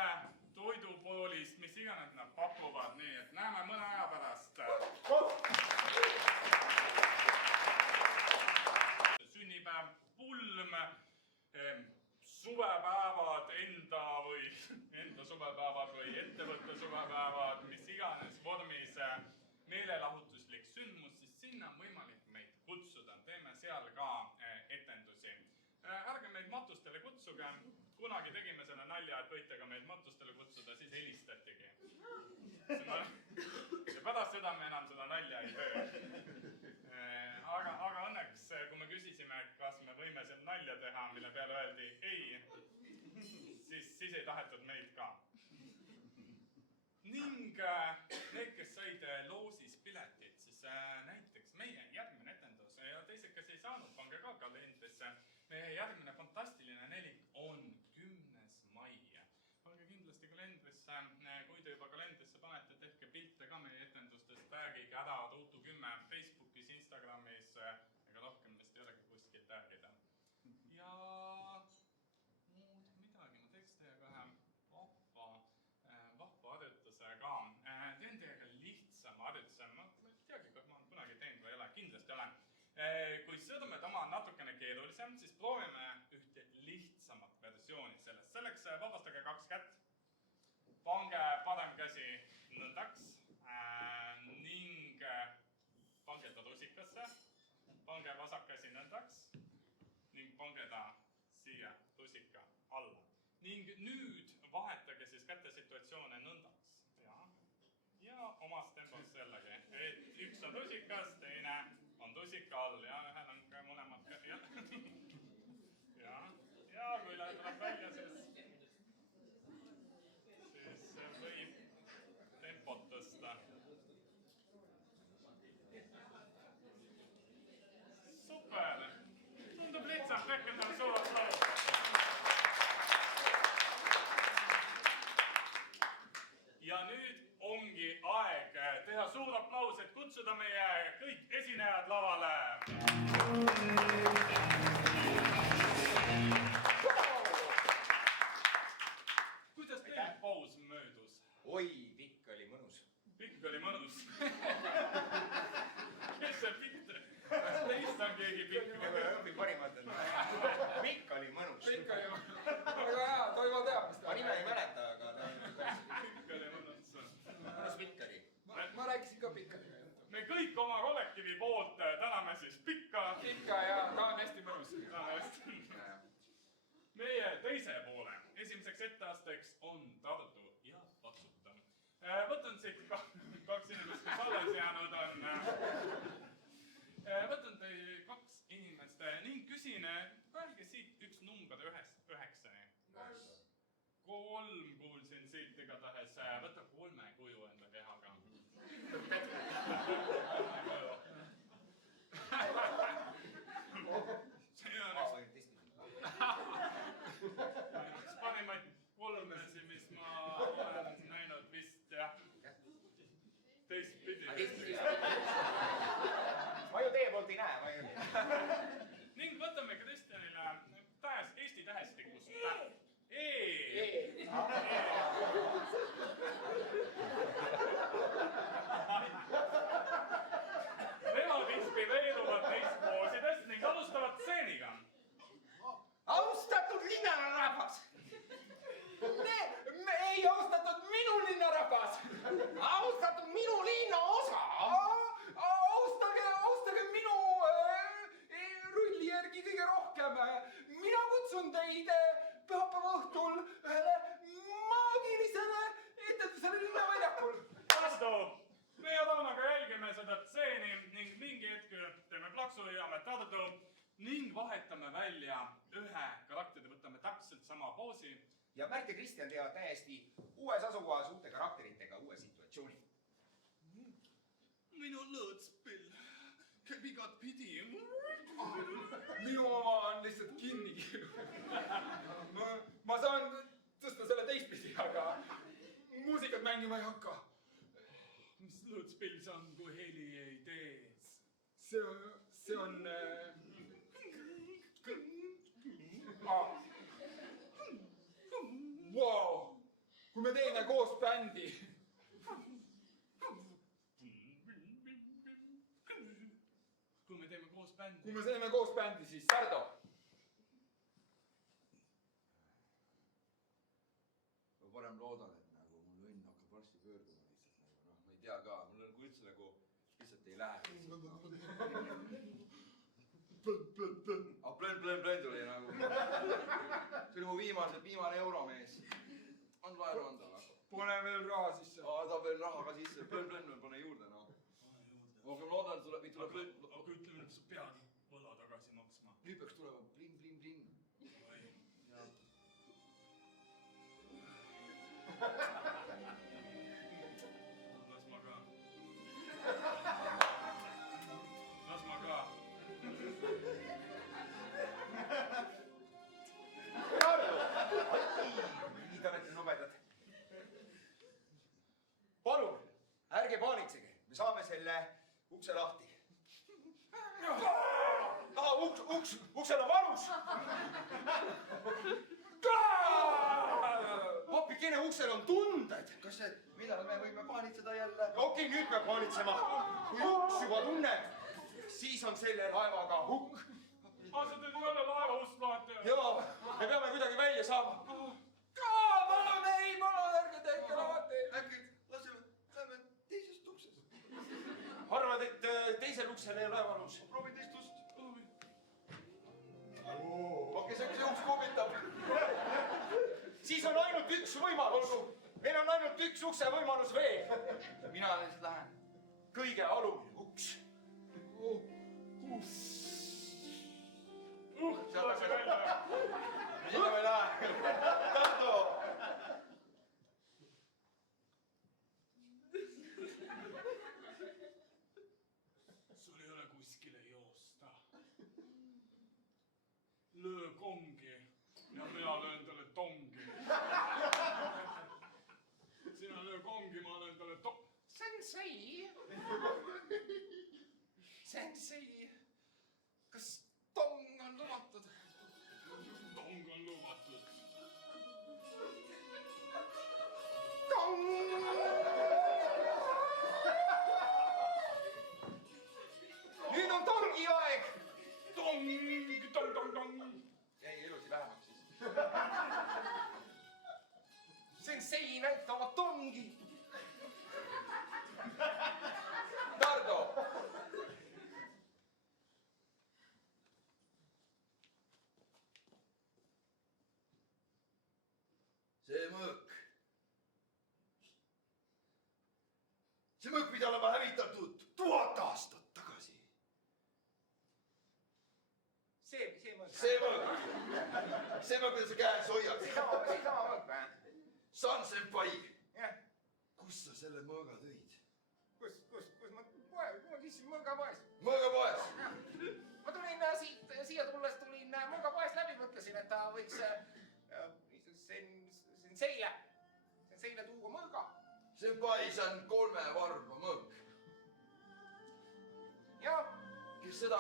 toidupoolist, mis iganes nad pakuvad, nii et näeme mõne aja pärast. Sünnipäev, pulm, suvepäevad, enda suvepäevad või ettevõtte suvepäevad, mis iganes vormis meelelahutuslik sündmus, siis sinna on võimalik meid kutsuda. Teeme seal ka etendusi. Ärge meid matustele kutsuge. Kunagi tegime selle nalja, et võite ka meid matustele kutsuda, siis helistatigi. Ja pärast seda me enam seda nalja ei tee. Aga õnneks, kui me küsisime, kas me võime seal nalja teha, mille peale öeldi ei, siis ei tahetud meid ka. Ning need, kes said loosis piletid, siis näiteks meie järgmine etendus ja teised, kes ei saanud, pange ka kalendrisse. Meie järgmine fantastiline nelik on 10. mai. Pange kindlasti kalendrisse, kui te juba kalendrisse keerulisem, siis proovime ühte lihtsamat versiooni sellest. Selleks vabastage 2 kätt. Pange parem käsi nõndaks ning pange ta rusikasse. Pange vasak käsi nõndaks ning pange ta siia rusika alla. Ning nüüd vahetage siis käte situatsioone nõndaks. Ja omas tempos jällegi, et üks on rusikas, teine on rusika all ja ühel on ka mõlemad käed. Ja kui läheb välja, siis võib tempot tõsta. Super! Tundub lihtsalt, tehke endale suur aplaus. Ja nüüd ongi aeg teha suur aplaus, et kutsuda meie kõik esinejad lavale. Kuidas teil paus möödus? Oi, pikk oli mõnus. Pikk oli mõnus. Kes see pikk? Kas teist on keegi pikk? Õpin parimat. Pikk oli mõnus. Pikk oli mõnus. Väga hea, Toivo teab, mis ta Ma nime ei mäleta, aga Pikk oli mõnus. mõnus pikk oli. Ma rääkisin ka pikka nime juttu. Me kõik oma kollektiivi poolt täname siis Pikka. Pikka ja ta on hästi mõnus. Meie teise poole esimeseks etteasteks on Tartu ja Patsutav. Võtan siit 2 inimest, kes alles jäänud on. Võtan teie 2 inimest ning küsin, öelge siit üks number 9-ni. 3 kuulsin siit igatahes. Võta 3 kuju enda kehaga. See on üks parimaid 3-si, mis ma olen näinud vist jah. Teistpidi. Ma ju teie poolt ei näe. Ning võtame Kristjanile Eesti tähestikust. Nemad inspireeruvad neist poosidest ning alustavad stseeniga. Austatud linnarahvas! Ei austatud minu linnarahvas! Austatud minu linnaosa! Austage minu rulli järgi kõige rohkem. Mina kutsun teid pühapäeva õhtul ühele maagilisele etendusele linnaväljakul. Vastu! Meie Toonaga jälgime seda stseeni ning mingi hetk teeme plaksu, jääme Tartu ning vahetame välja ühe karakteri, võtame täpselt sama poosi. Ja Märt ja Kristjan teevad täiesti uues asukohas uute karakteritega uue situatsiooni. Minu lõõtspill käib igat pidi. Minu oma on lihtsalt kinni. Ma saan tõsta selle teistpidi, aga muusikat mängima ei hakka. Mis lõõtspill see on, kui heli ei tee? See on... Wow! Kui me teeme koos bändi. Kui me teeme koos bändi, siis Sardo. Ma parem loodan, et nagu mul õnn hakkab varsti pöörduma lihtsalt. Ma ei tea ka, mul on üldse nagu lihtsalt ei lähe. Plön tuli nagu. See oli mu viimane euromees. On laenu anda. Pane veel raha sisse. Ta veel raha ka sisse. Plön pane juurde, noh. Ma loodan, et tuleb plön. Aga ütleme, et sa pead võla tagasi maksma. Nüüd peaks tulema bling. Las ma ka. Nii te olete nobedad. Palun, ärge paanitsege. Me saame selle ukse lahti. Uksel on valus. Papikene, uksel on tunded. Millal me võime paanitseda jälle? Okei, nüüd peab paanitsema. Kui uks juba tunneb, siis on selle laevaga hukk. sa teed jälle laeva ust lahti. jaa, me peame kuidagi välja saama. Palun, ei, palun, ärge tehke lahti. äkki laseme, lähme teisest uksest. arvad, et teisel uksel ei ole valus? proovi teist ust. okei, see uks kummitab. siis on ainult üks võimalus. meil on ainult üks ukse võimalus veel. mina lihtsalt lähen. kõige alumine uks. lasi välja. sinna me ei lähe. Tartu. sul ei ole kuskile joosta. löö kongi ja mina löön talle tongi. sina löö kongi, ma löön talle Sensei. Sensei. kas tong on lubatud? tong on lubatud. Tong! nüüd on tongi aeg. tong, tong, tong, tong. jäi elusi vähemaks siis. Sensei näita oma tongi. Tardo. see mõõk pidi olema hävitatud 1000 aastat tagasi. see mõõk. see mõõk, mida sa käes hoiad. seesama mõõk või? San senpai, jah. kust sa selle mõõga tõid? kus ma küsisin mõõgapoes. mõõgapoes? ma tulin siia tulles tulin mõõgapoes läbi, mõtlesin, et ta võiks senseile tuua mõõga. Senpai, see on 3 varba mõõk. jah, kes seda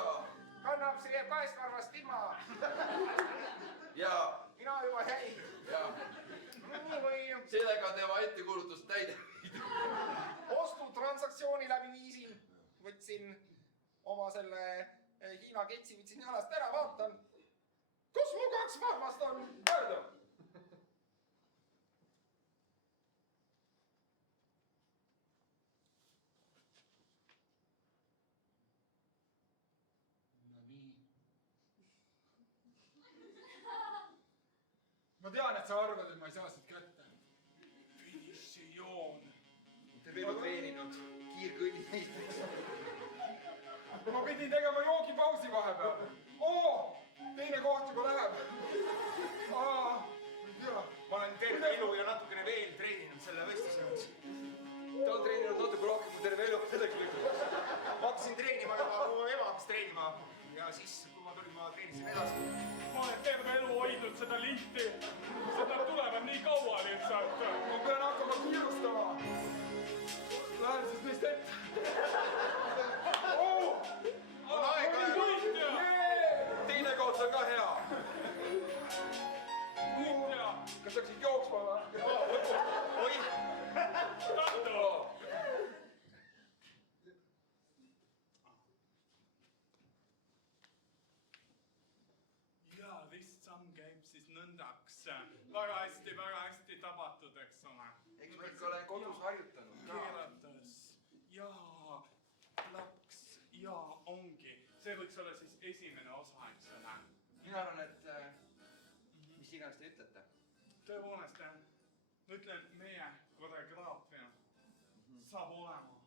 kannab, see jääb 2 varvast ilma. ja mina juba jäin. nii või sellega tema ettekulutus täide. ostutransaktsiooni läbi viisin, võtsin oma selle Hiina ketsi, võtsin jalast ära, vaatan, kus mu 2 varvast on. Pöördu. ma tean, et sa arvad, et ma ei saa siit kätte. finišijoon. Te elu treeninud kiirkõnnimeistriks. ma pidin tegema joogipausi vahepeal. oo, teine koht juba läheb. ma olen terve elu ja natukene veel treeninud selle võistluse jaoks. ta on treeninud natuke rohkem kui terve elu selleks lükkaks. ma hakkasin treenima juba, mu ema hakkas treenima ja siis, kui ma tulin, ma treenisin edasi. ma olen terve elu hoidnud seda linti. seda tulevad nii kaua lihtsalt. ma pean hakkama kiirustama. Lähen siis neist ette. on aega. teine koht on ka hea. võitja. kas läksid jooksma või? oi. Tartu. ja lihtsam käib siis nõndaks. väga hästi tabatud, eks ole. eks ma ikka olen kodus harjutanud ka. keeratas ja plaks ja ongi. see võiks olla siis esimene osa, eks ole. mina arvan, et mis iganes te ütlete. tõepoolest, ma ütlen, meie koreograafia saab olema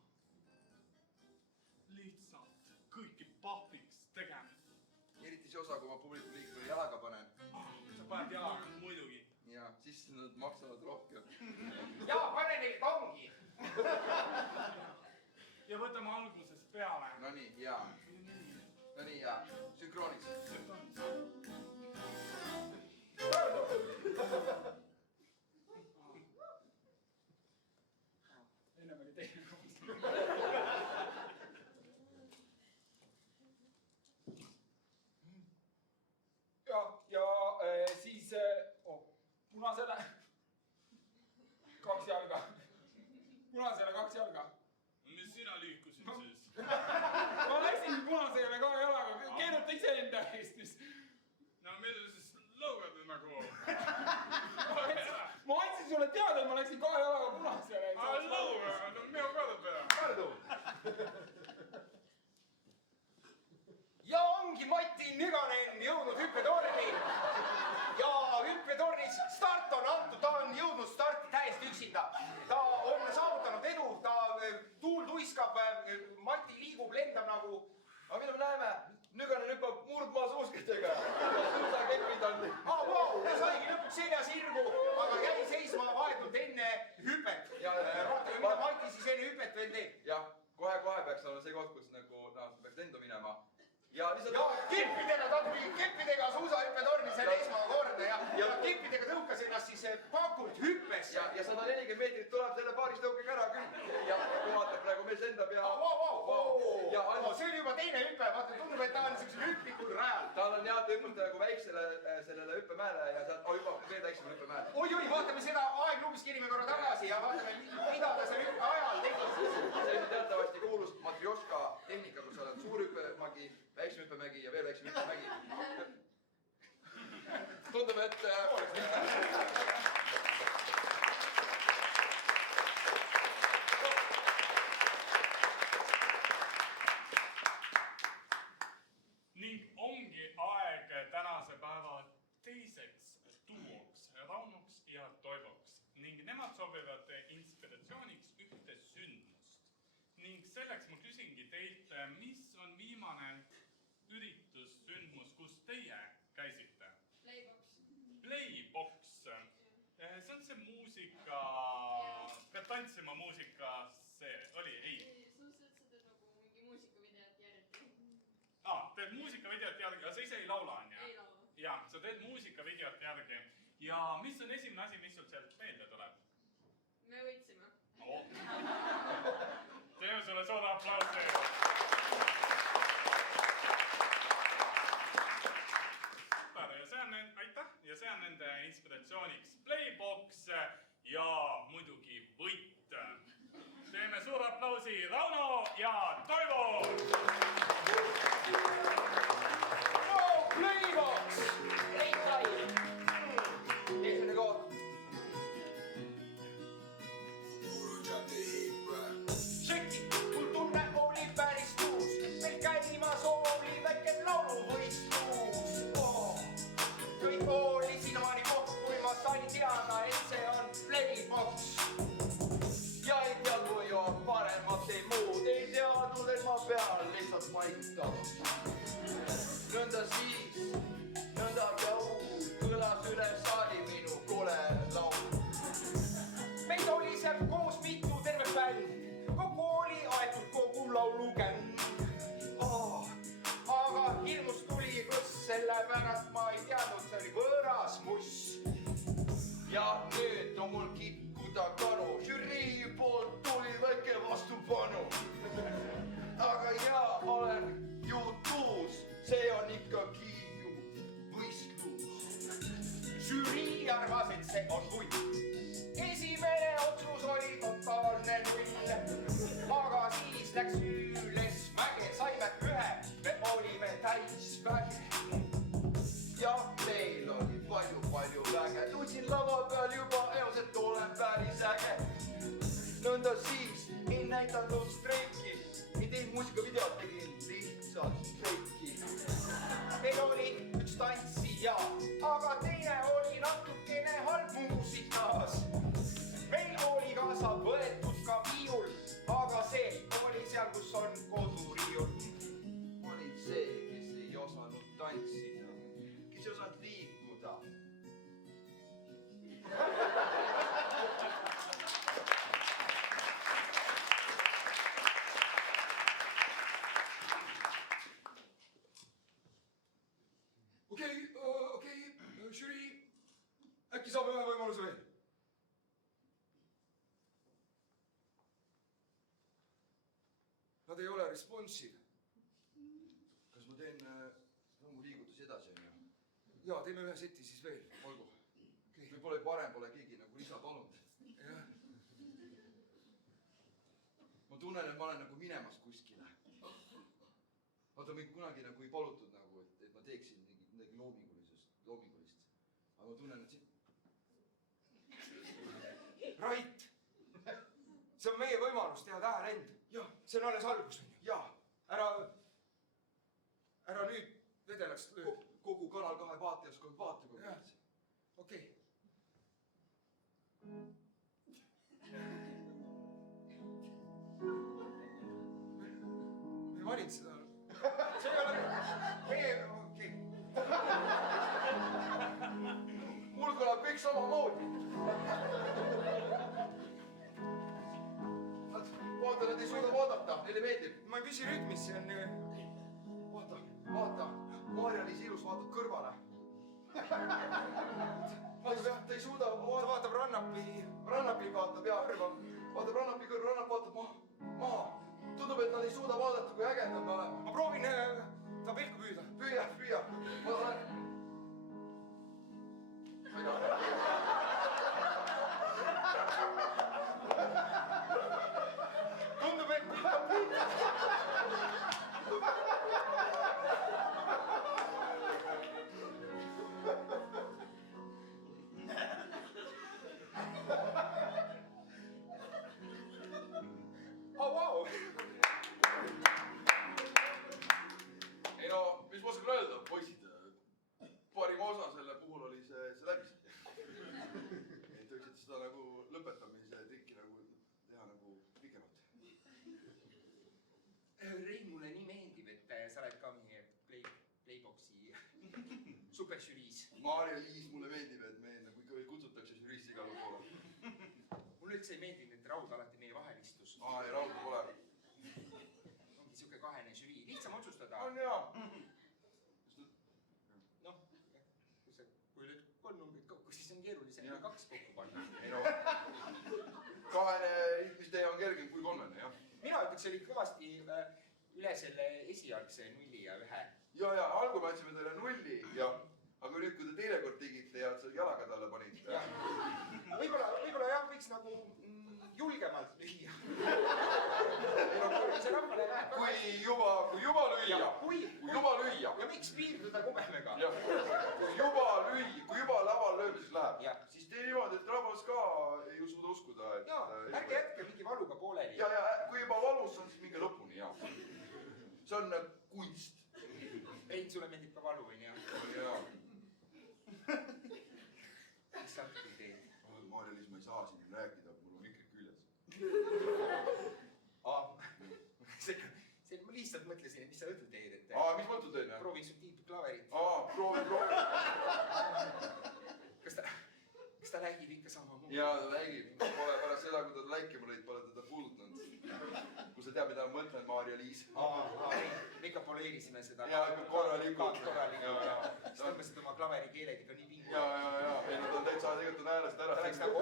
lihtsalt kõiki pahviks tegemist. eriti see osa, kui ma publiku liikmele jalaga panen. sa paned jalaga, muidugi. ja siis nad maksavad rohkem. jaa, pane neil tongi. ja võtame algusest peale. Nonii, jaa. Nonii, jaa. Sünkrooniks. ennem oli teine koht. ja siis punasele 2 jalga. punasele 2 jalga. mis sina liikusid siis? ma läksin läksin 2 jalaga punasele. Hallo, no minu korda peale. Hardu. Ja ongi Mati Nüganen jõudnud hüppetorni. Ja hüppetornis start on antud, ta on jõudnud starti täiesti üksinda. Ta on saavutanud edu, tuul tuiskab, Mati liigub, lendab nagu. aga mida me näeme? Nüganen hüppab murdmaasuuskitega. Suusakepid on. Vau, ta saigi lõpuks selja sirgu, aga jäi seisma vahetult enne hüpet. Vaatame, mida Mati siis enne hüpet veel teeb. jah, kohe-kohe peaks olema see koht, kus nagu peaks lendu minema. ja lihtsalt... Ja keppidega, ta tuli keppidega suusahüppetorni selle esmakordne ja keppidega tõukas ennast siis pakult hüppesse. ja 140 meetrit tuleb selle paaristõukega ära küll. ja kui vaatab praegu mees lendab ja... See oli juba teine hüpe, vaata, tundub, et ta on niisugusel hüplikul rajal. tal on jah, ta hüppab nagu väiksele sellele hüppemäele ja sealt hüppab veel väiksemale hüppemäele. Oi, vaatame seda aegluubis kerime korra tagasi ja vaatame, mida ta seal hüppe ajal tegi. see on teatavasti kuulus matrjoška tehnika, kus oled suur hüppemägi, väiksem hüppemägi ja veel väiksem hüppemägi. tundub, et... ning ongi aeg tänase päeva teiseks duoks, Raunoks ja Toivoks. Ning nemad sobivad inspiratsiooniks ühte sündmust. Ning selleks ma küsingi teilt, mis on viimane üritus, sündmus, kus teie käisite? Playbox. See on see muusika, peab tantsima muusika, see oli, ei? Teed muusikavideot järgi, aga sa ise ei laula, on ju? Ei laula. Jaa, sa teed muusikavideot järgi. Ja mis on esimene asi, mis sul sealt meelde tuleb? Me võitsime. Teeme sulle suure aplausi. Super, ja see on aitäh, ja see on nende inspiratsiooniks Playbox ja muidugi võit. Teeme suure aplausi Rauno ja Toivo! Playbox! Esimene koht. Šeki, kultuurne oli päris tuus. Meil käimas oli väike lauluvõistlus. Kõik oli sinnamaani koht, kui ma sain teada, et see on Playbox. ja ei teadnud ju paremat ei muud, ei teadnud, et ma pean lihtsalt vaikutama. nõnda siis, nõnda jõud, kõlas üle saali minu kole laul. Meid oli seal koos mitu terve bänd, kogu oli aetud kogu laulukänd. Aga hirmus tuli kõss, sellepärast ma ei teadnud, see oli võõras muss. ja nüüd on mul kitkuda kanu, žürii poolt tuli väike vastupanu. aga jaa, olen ju tuus, see on ikkagi ju võistlus. Žürii arvas, et see on hull. Esimene otsus oli totaalne null. Aga siis läks üles mäge, saime ühe, me olime täis väge. ja meil oli palju väge, tundsin lava peal juba eos, et olen päris äge. nõnda siis ei näidanud streiki, ei teinud muusikavideot, tegin lihtsalt streiki. Meil oli üks tantsija, aga teine oli natukene halb muusikas. Meil oli kaasa võetud ka viiul, aga see oli seal, kus on koduriiul. olid see, kes ei osanud tantsida, kes ei osanud liikuda. Okei, žürii, äkki saab ühe võimaluse veel? Nad ei ole responsive. kas ma teen rõnguliigutusi edasi, on ju? Jaa, teeme ühe seti siis veel. olgu. võib-olla varem pole keegi nagu lisa palunud. Jah. ma tunnen, et ma olen nagu minemas kuskile. vaata, mind kunagi nagu ei palutud nagu, et ma teeksin midagi loomingulist. aga ma tunnen, et Rait, see on meie võimalus teha täherend. Jah. See on alles algus, on ju. Jaa. Ära nüüd vedelaks löö. Kogu Kanal 2 vaatajaskond vaatab. Jah. Okei. Me valid seda. See ei ole... Meie... Okei. Mul kõlab kõik samamoodi. Vaata, nad ei suuda vaadata, neile meeldib. Ma ei püsi rütmis, see on... Vaata, Maarja-Liis ilus vaatab kõrvale. Vaata, ta ei suuda Ta vaatab rannapi... Rannapi vaatab, jah. Vaatab rannapi kõrv, rannap vaatab maha. Tundub, et nad ei suuda vaadata, kui ägedad me oleme. Ma proovin ta pilku püüda. Püüa. Ma olen... Tundub, et pilk on püüda. Vau! Ei no, mis ma oskan öelda, poisid, parim osa selle puhul oli see läbis. Et võiksite seda nagu lõpetamise trikki nagu teha nagu pikemalt. Rein, mulle nii meeldib, et sa oled ka meie Playboxi superžüriis. Maarja-Liis, mulle meeldib, et me nagu ikka veel kutsutakse žüriisse igale poole. Mulle üldse ei meeldinud, et Raud alati meie vahel istus. Ei, Raudu pole. Ongi siuke kahene žürii, lihtsam otsustada. On jaa. Noh, kui lööd 3 numbrit kokku, siis on keerulisem kui 2 kokku panna. Ei no, kahene liitmistee on kergem kui 3, jah. Mina ütleks, see oli kõvasti üle selle esialgse 0 ja 1. Ja, algul me andsime teile 0 ja aga nüüd, kui te teine kord tegite ja sa jalaga talle panite. Võib-olla jah, võiks nagu julgemalt lüüa. See rahvale läheb väga Kui juba lüüa. Kui juba lüüa. Ja miks piirduda kubemega? Kui juba laval löömiseks läheb, siis tee niimoodi, et rahvas ka ei suuda uskuda. Ärge jätke mingi valuga pooleli. Ja kui juba valus on, siis minge lõpuni, jah. See on kunst. Rein, sulle meeldib ka valu, on jah? Jaa. Mis sa õhtul teed? Maarja-Liis, ma ei saa siin rääkida, mul on mikrik küljes. Ma lihtsalt mõtlesin, et mis sa õhtul teed, et... Mis ma õhtul teen, jah? Proovi su tiibklaverit. Proovi. Kas ta läigib ikka samamoodi? Jaa, ta läigib. Pole pärast seda, kui ta läikima lõid, pole teda puudutanud. Kui sa tead, mida ma mõtlen, Maarja-Liis. Me ikka poleerisime seda. Jaa, ikka korralikult. Siis tõmbasid oma klaverikeeled ikka nii vingu. Jaa. Ei, no ta on täitsa tegelikult häälest ära. Ta läks nagu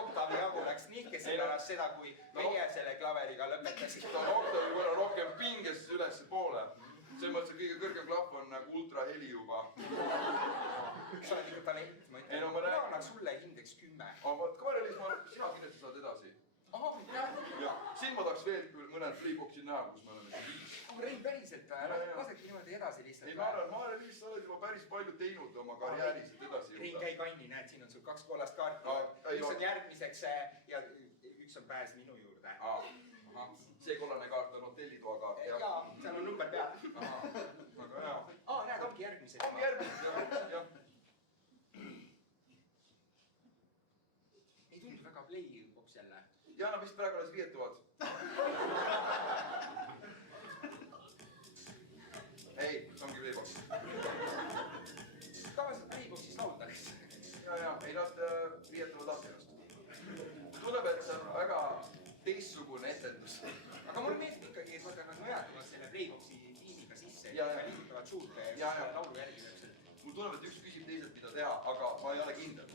oktavi jagu, läks nihkesse pärast seda, kui meie selle klaveriga lõpetasid. Ta on oktavi võrra rohkem pinges üles poole. See mõttes, et kõige kõrgem klahv on nagu ultraheli juba. Sa oled ikka talent, ma ütlen. Ma annan sulle hindeks 10. Maarja-Liis, sina kindlasti saad edasi. Siin ma tahaks veel mõned Playboxi näha, kus me oleme 5. Rein, päriselt, lasegi niimoodi edasi lihtsalt. Ei, ma arvan, Maarja-Liis, sa oled juba päris palju teinud oma karjääris, et edasi jõuda. Rein, käi kanni, näed, siin on sul 2 kollast kaarti. Üks on järgmiseks ja üks on pääs minu juurde. See kollane kaart on hotellitoa kaart, jah? Jaa, seal on number peal. Aga hea. Näed, ongi järgmised. Ongi järgmised, jah. Ei tundu väga Playbox jälle. Jaa, nad vist praegu alles riietuvad. Ei, ongi Playbox. Tavaliselt Playboxis lauldakse. Jaa, ei nad riietuvad abielust. Tunneb, et see on väga teistsugune etendus. Aga mulle meeldib ikkagi, et nad nojatavad selle Playboxi tiimiga sisse ja liigutavad suurt laulu järgi täpselt. Mul tunneb, et üks küsib teiselt, mida teha, aga ma ei ole kindel.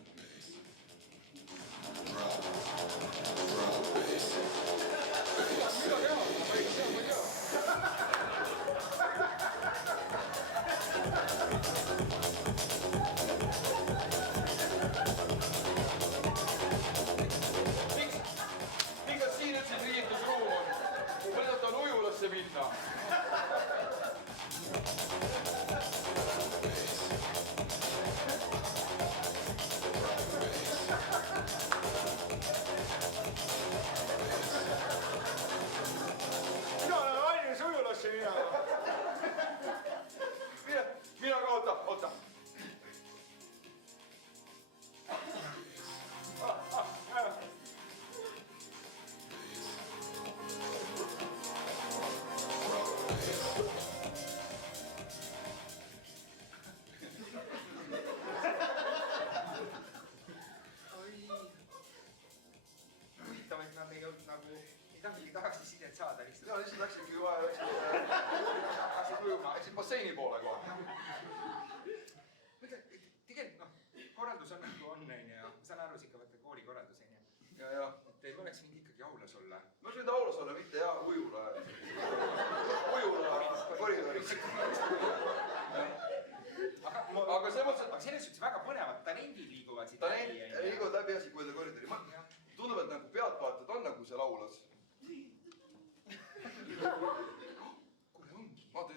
Mida teha? Ma ei tea. Miks siin üldse riietusruum on? Mõned on ujulasse minna. mina ka, oota. huvitav, et nad ei olnud nagu, ei tahtnudki tagasisidet saada lihtsalt. ja lihtsalt läksingi kohe, läksin ujuma, läksin basseini poole kohe. Tegelikult korraldus on nagu on, onju, ja ma saan aru, see ikka vaata koolikorraldus, onju. Ja. et me oleks võinud ikkagi aulas olla. Ma oleks võinud aulas olla, mitte jah, ujula koridoris. aga selles suhtes väga põnevad talendid liiguvad siit läbi. Liiguvad läbi ja siit mööda koridori. Tundub, et nagu pealtvaatajad on nagu see laulas. kuule, ongi. Vaata,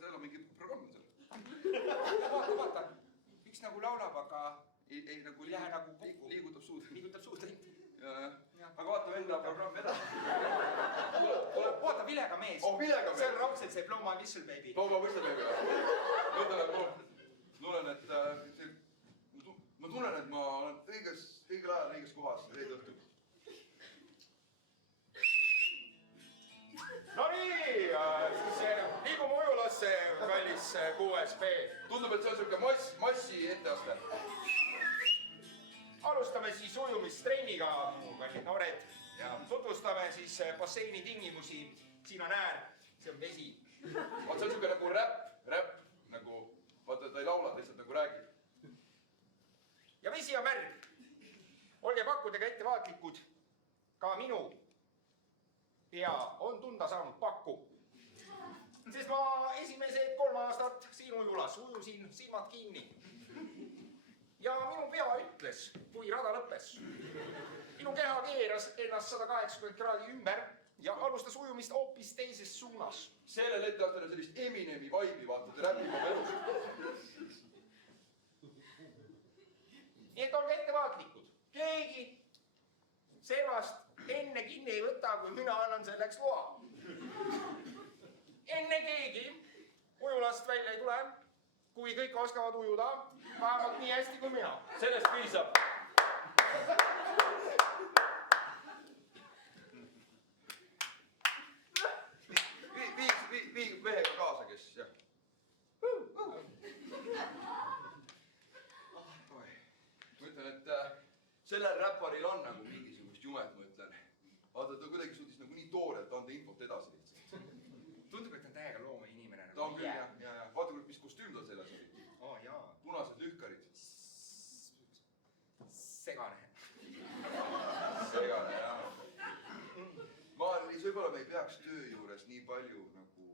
seal on mingi programm seal. Vaata. Üks nagu laulab, aga ei nagu ei lähe nagu kokku. Liigutab suud. Liigutab suud. Aga vaatame enda programmi edasi. Vaata, Vilega mees. Vilega mees. See on raudselt see Blow My Whistle Baby. Blow My Whistle Baby. Ma tunnen, et ma olen õigel ajal õiges kohas reede õhtul. No nii, siis liigume ujulasse, kallis 6B. Tundub, et see on selline massi etteaste. Alustame siis ujumistrenniga, mu kallid noored, ja tutvustame siis basseini tingimusi. Siin on äär, see on vesi. Vaat see on selline nagu räpp, nagu, vaata, ta ei laula, ta lihtsalt nagu räägib. Ja vesi on märg. Olge pakkudega ettevaatlikud. Ka minu pea on tunda saanud pakku. Sest ma esimesed 3 aastat siin ujulas ujusin silmad kinni. Ja minu pea ütles, kui rada lõppes. Minu keha keeras ennast 180 kraadi ümber ja alustas ujumist hoopis teises suunas. Sellel etteastel on sellist Eminemi vaibi, vaata, te räpib oma elus. Nii et olge ettevaatlikud. Keegi servast enne kinni ei võta, kui mina annan selleks loa. Enne keegi ujulast välja ei tule, kui kõik oskavad ujuda, vähemalt nii hästi kui mina. Sellest piisab. Viig mehega kaasa, kes jah. Ma ütlen, et sellel räpparil on nagu mingisugust jumet, ma ütlen. Vaata, ta kuidagi suutis nagu nii toorelt anda infot edasi lihtsalt. Tundub, et ta on täiega loomeinimene. Ta on küll jah. Vaata, mis kostüüm tal seljas oli. Jaa. Punased lühkarid. Segane. Segane, jah. Maaliis, võib-olla me ei peaks töö juures nii palju nagu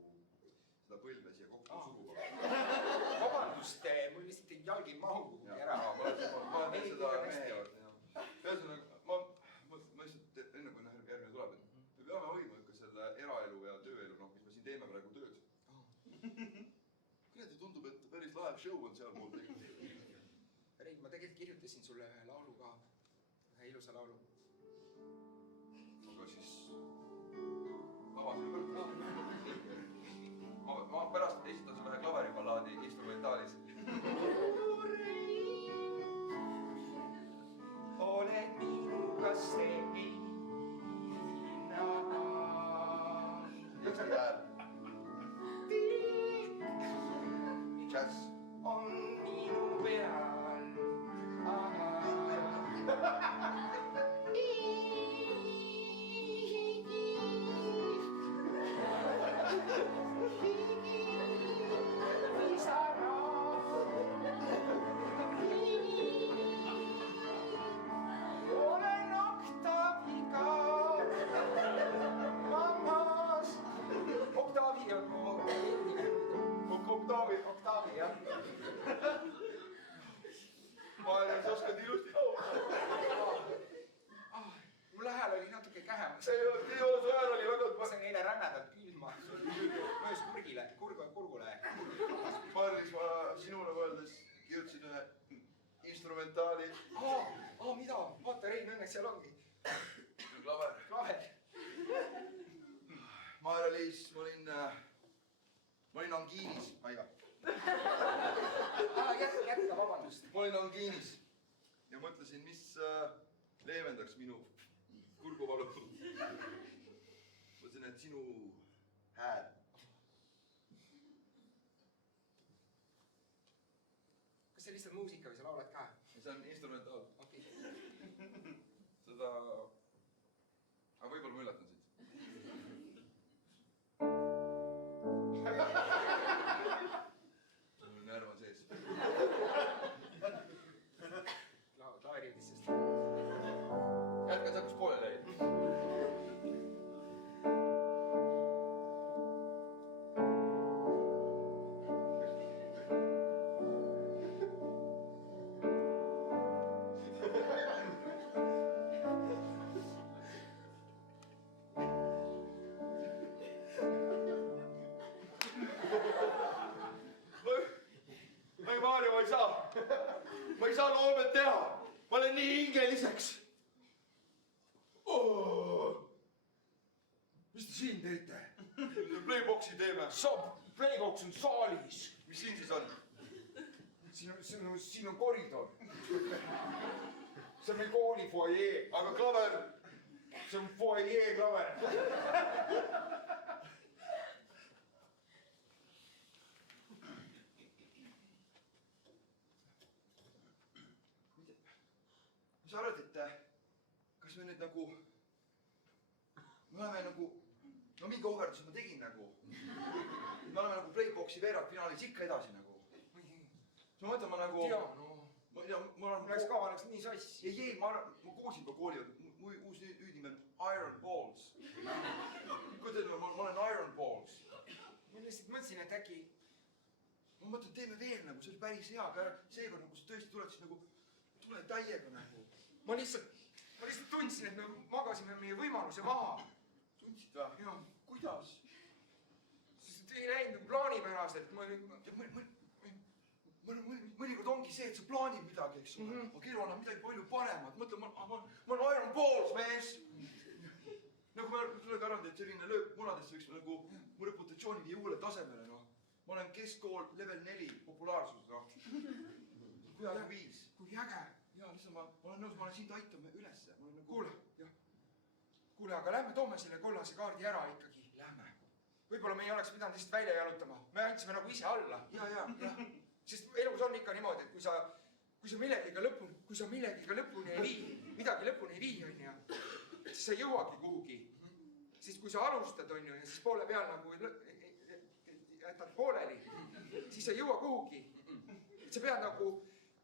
seda põlve siia kokku suguma. Vabandust, mul lihtsalt jalg ei mahu kuhugi ära. Ma olen seda mehe juurde. Ühesõnaga, ma lihtsalt enne kui järgmine tuleb, et me peame hoidma ikka selle eraelu ja tööelu, mis me siin teeme praegu tööd. Kuradi tundub, et päris lahev show on seal pool tegelikult. Rein, ma tegelikult kirjutasin sulle ühe laulu ka. Ühe ilusa laulu. Aga siis ma pärast esitan sulle ühe klaveriballaadi instrumentaalis. Oled minuga steina. Jõksad hääl. Džäss. On minu peal. Oktaavi, jah. Ma olen sa oskad ilusti laulda. Mul hääl oli natuke kähemas. Ei ole, su hääl oli väga... Ma sain eile rännadalt külma. Mõjus kurgule. Marlis, ma sinule mõeldes kirjutasin ühe instrumentaali. Mida? Vaata, Rein, õnneks seal ongi. Klaver. Klaver. Maarja-Liis, ma olin angiinis. Aiga. Jätka, vabandust. Ma olin angiinis ja mõtlesin, mis leevendaks minu kurguvalu. Mõtlesin, et sinu hääl. Kas see lihtsalt muusika või sa laulad ka? See on instrumentaal. Okei. Seda... Aga võib-olla ma üllatan sind. Mul närv on sees. Laari jõudis sest. Jätka sa, kus poole läid? Ma ei saa loomet teha. Ma olen nii hingeliseks. Mis te siin teete? Playboxi teeme. Playbox on saalis. Mis siin siis on? Siin on koridor. See on meil kooli foajee. Aga klaver? See on foajee klaver. Sa arvad, et kas me nüüd nagu... Me oleme nagu... No mingi ohverdus ma tegin nagu. Me oleme nagu Playboxi veerandfinaalis ikka edasi nagu. Ma mõtlen, ma nagu... Mul läks ka, läks nii sass. Ei, ma kuulsin juba kooli, mu uus hüüdnimi on Iron Balls. Kuidas ma olen Iron Balls? Ma lihtsalt mõtlesin, et äkki... Ma mõtlen, teeme veel nagu, see oli päris hea, aga seekord nagu sa tõesti tuled siis nagu... Tule täiega nagu. Ma lihtsalt tundsin, et me magasime meie võimaluse maha. Tundsid või? Jah. Kuidas? Sest ei näinud nagu plaanipäraselt. Mõnikord ongi see, et sa plaanid midagi, eks ole. Aga elu annab midagi palju paremat. Mõtle, ma olen Iron Balls, mees. Nagu ma sulle arvan, et selline löök munadesse võiks nagu mu reputatsiooni viia uuele tasemele, noh. Ma olen keskkool level 4 populaarsus, noh. Peaaegu 5. Kui äge. Jaa, lihtsalt ma olen nõus, ma olen sind aitama ülesse. Kuule, aga lähme toome selle kollase kaardi ära ikkagi. Lähme. Võib-olla me ei oleks pidanud lihtsalt välja jalutama. Me andsime nagu ise alla. Jaa. Sest elus on ikka niimoodi, et kui sa millegiga lõpuni ei vii, midagi lõpuni ei vii, on ju, siis sa ei jõuagi kuhugi. Siis kui sa alustad, on ju, ja siis poole peal nagu jätad pooleli, siis sa ei jõua kuhugi. Sa pead nagu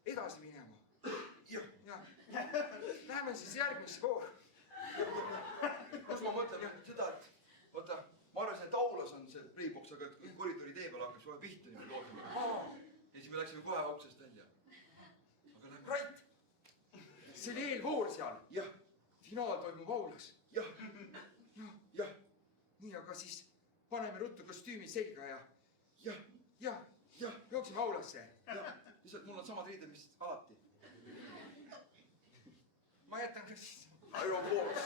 edasi minema. Jah. Läheme siis järgmisse voor. Kus ma mõtlen seda, et vaata, ma arvasin, et aulas on see Playbox, aga koridori tee peal hakkas kohe pihta niimoodi loodama. Ja siis me läksime kohe uksest välja. Aga lähme. Right! See oli eelvoor seal. Jah. Finaal toimub aulas. Jah. Nii, aga siis paneme ruttu kostüümi selga ja jooksime aulasse. Lihtsalt mul on samad riided, mis alati. Ma jätan ka siis. Iron Balls.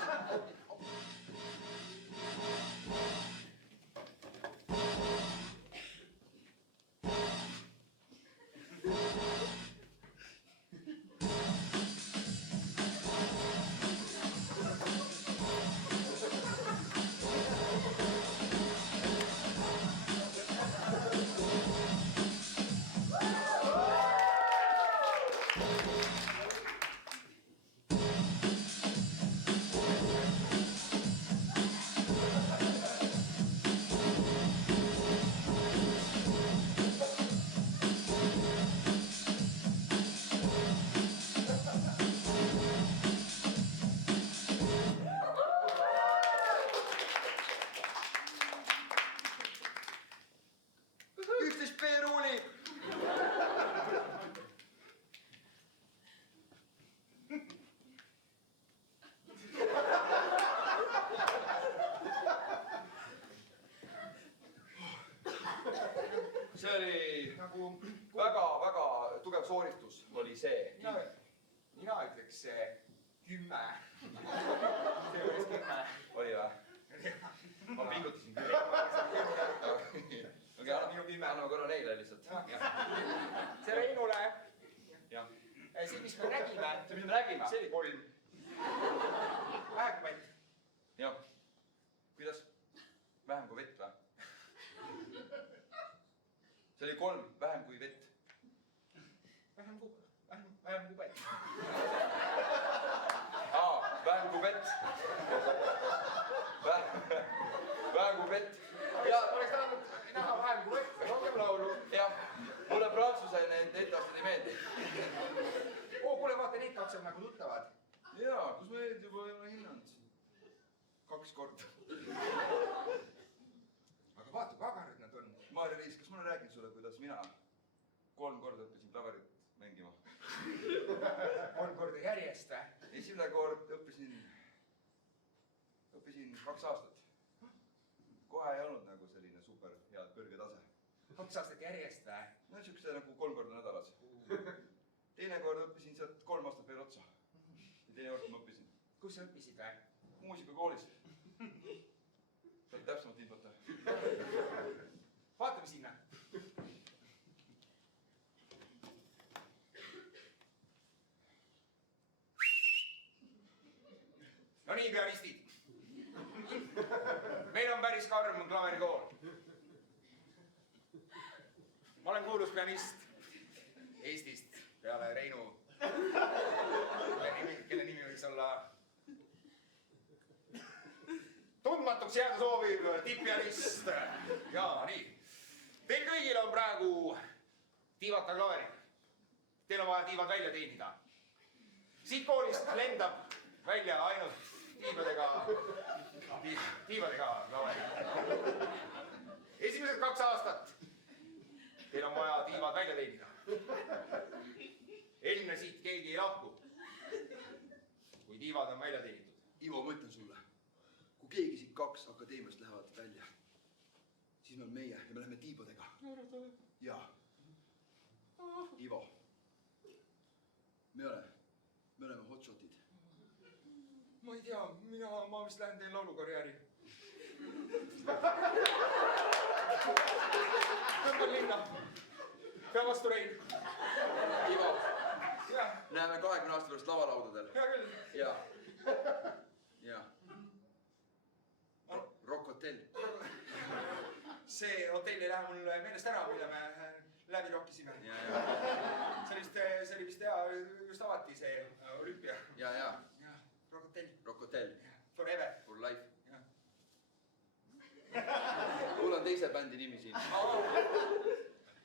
See oli nagu väga-väga tugev sooritus oli see. Mina ütleks 10. See oli 10. Oli või? Ma pingutasin küll. Minu tulime. anname korra neile lihtsalt. see Reinule. Jah. See, mis me nägime. See, mis me nägime. See oli 3. Vähem kui vett. Jah. Kuidas? Vähem kui vett või? See oli 3, vähem kui vett. Vähem kui vett. Vähem kui vett. Vähem kui vett. Oleks tahtnud näha vähem kui vett, rohkem laulu. Jah, mulle prantsuse need etteasted ei meeldi. Kuule, vaata, neid 2 on nagu tuttavad. Jaa, kus me neid juba ei ole hinnanud? 2 korda. Aga vaata, pagarad nad on. Maarja-Liis, kas ma olen rääkinud sulle, kuidas mina 3 korda õppisin klaverit mängima? 3 korda järjest või? Esimene kord õppisin 2 aastat. Kohe ei olnud nagu selline super head kõrge tase. 2 aastat järjest või? No siukse nagu 3 korda nädalas. Teine kord õppisin sealt 3 aastat veel otsa. Ja teine kord ma õppisin. Kus sa õppisid või? Muusikakoolis. Saad täpsemalt infot. Vaatame sinna. No nii, pianistid. Meil on päris karm klaverikool. Ma olen kuulus pianist Eestist peale Reinu, kelle nimi võiks olla tundmatuks jääda sooviv tipppianist. Jaa, nii. Teil kõigil on praegu tiivata klaverid. Teil on vaja tiivad välja teenida. Siit koolist lendab välja ainult tiivadega klaverid. Esimesed 2 aastat teil on vaja tiivad välja teenida. Enne siit keegi ei lahku, kui tiivad on välja teenitud. Ivo, ma ütlen sulle, kui keegi siit 2 akadeemiast lähevad välja, siis me oleme meie ja me läheme tiibadega. Jaa. Ivo, me oleme hotshotid. Ma ei tea, ma vist lähen teen laulukarjääri. Tõmban linna. Pea vastu Rein. Ivo, Jah, näeme 20 aasta pärast lavalaudadel. hea küll. Jaa. Jaa. Rock Hotel. See hotell ei lähe mul meelest ära, mille me läbi rokkisime. See oli vist hea, just avati see olümpia. Jaa. Rock Hotel. Rock Hotel. Forever. For life. Jah. Mul on teise bändi nimi siin.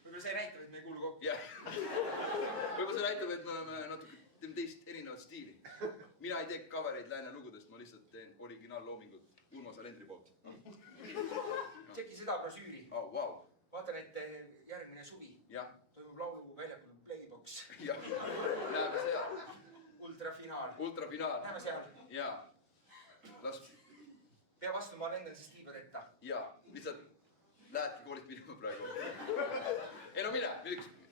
Võib-olla see näitab, et me ei kuulu kokku. Jah. Võib-olla see näitab, et me oleme natuke teist erinevat stiili. Mina ei tee covereid lääne lugudest, ma lihtsalt teen originaalloomingut Urmas Alendri poolt. Tšeki seda brosüüri. Oh, wow. Vaatan, et järgmine suvi Jah. toimub lauluväljakul Playbox. Jah. Näeme seal. Ultrafinaal. Ultrafinaal. Näeme seal. Jaa. Las... Pea vastu, ma lendan siis tiibadeta. Jaa. Lihtsalt lähedki koolist minema praegu. Ei no mine.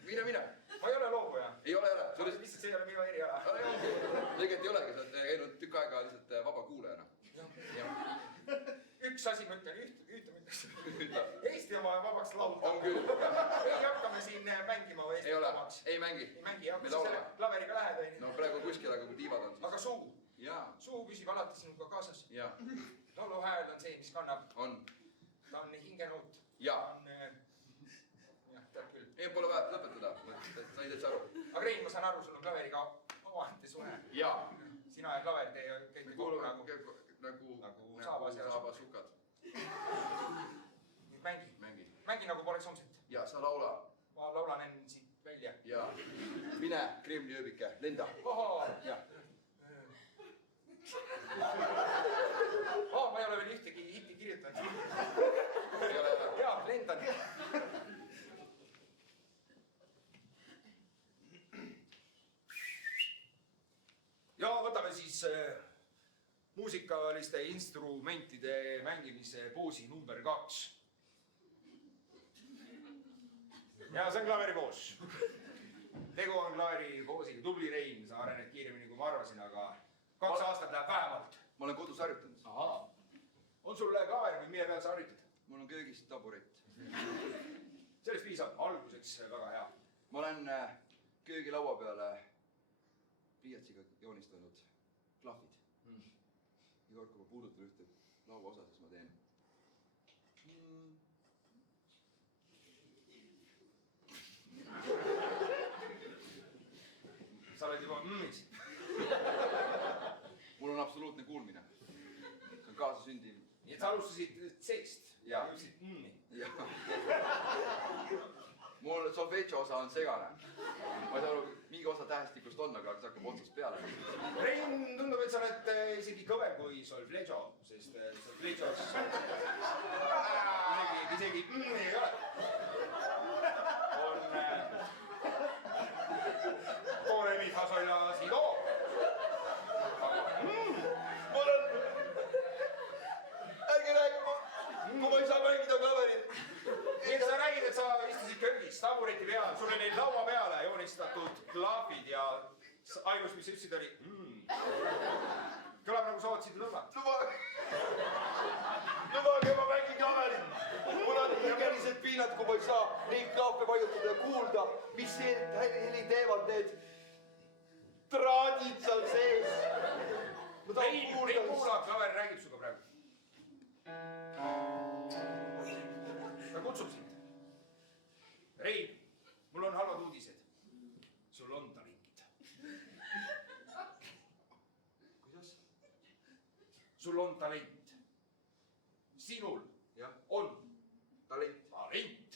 Mine. Ma ei ole loobuja. Ei ole. Lihtsalt see ei ole minu eriala. Tegelikult ei olegi, sa oled käinud tükk aega lihtsalt vaba kuulajana. Üks asi ma ütlen, ühte ma ütlen. Eesti oma vabaks laulda. On küll. Ei hakkame siin mängima või Eesti vabaks. Ei mängi. Ei mängi, hakka selle klaveriga lähed. No praegu kuskil, aga kui tiivad on siis. Aga suu. Jaa. Suu püsib alati sinuga kaasas. Jaa. Laulu hääl on see, mis kannab. On. Ta on hingenoot. Jaa. Jah, tead küll. Ei, pole vaja lõpetada. Sain täitsa aru. Aga Rein, ma saan aru, sul on klaveriga omahti suhe. Jaa. Sina ja klaver käite kokku nagu saabas sukad. Mängi. Mängi nagu poleks homset. Ja sa laula. Ma laulan enne siit välja. Ja mine, Kremli ööbike, lenda. Ohaa. Ja. Ma ei ole veel ühtegi hitti kirjutanud. Ei ole. Jaa, lendan. Ja võtame siis muusikaliste instrumentide mängimise poosi number 2. Ja see on klaveri poos. Tegu on klaveri poosiga. Tubli Rein, sa arened kiiremini kui ma arvasin, aga 2 aastat läheb vähemalt. Ma olen kodus harjutanud. Ahaa. On sul klaver või mille peal sa harjutad? Mul on köögis taburet. See oli mis on alguseks väga hea? Ma olen köögilaua peale pliiatsiga joonistanud klahvid. Iga kord, kui ma puudutan ühte lauaosa, siis ma teen. Sa oled juba mm-is. Mul on absoluutne kuulmine. See on kaasasündiv. Nii et sa alustasid C-st ja jõudsid mm-i. Mul solfeggio osa on segane. Ma ei saa aru, mingi osa tähestikust on, aga see hakkab otsast peale. Rein, tundub, et sa oled isegi kõvem kui solfeggio, sest solfeggios isegi ei ole. On do, re, mi, fa, sol, la, si, do. Mul on... Ärge rääkima, kui ma ei saa mängida klaverit. Nii, sa räägid, et sa istusid köögis tabureti peal, sul oli laua peale joonistatud klahvid ja ainus, mis ütlesid, oli Kõlab nagu sa ootsid lõuna. Lubage, ma mängin klaverit. Mul on hingelised piinad, kui ma ei saa neid klahve vajutada ja kuulda, mis heli teevad need traadid seal sees. Ei kuula, klaver räägib suga praegu. Ta kutsub sind. Rein, mul on halvad uudised. Sul on talendid. Kuidas? Sul on talent. Sinul on Talent. Talent.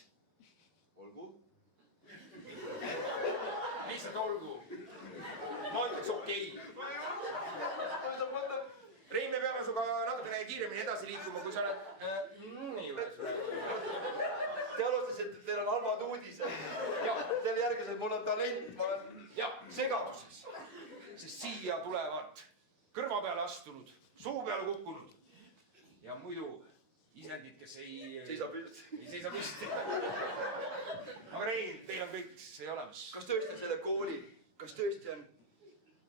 Olgu. Lihtsalt olgu. Ma ütleks okei. Rein, me peame suga natukene kiiremini edasi liikuma, kui sa oled nii juures. Te alustasite, et teil on halvad uudised. Teil järgis, et mul on talent. Ma olen segaduses. Sest siia tulevad kõrva peale astunud, suu peale kukkunud. Ja muidu isendid, kes ei seisa püsti. Aga Rein, teil on kõik see olemas. Kas tõesti on selle kooli, kas tõesti on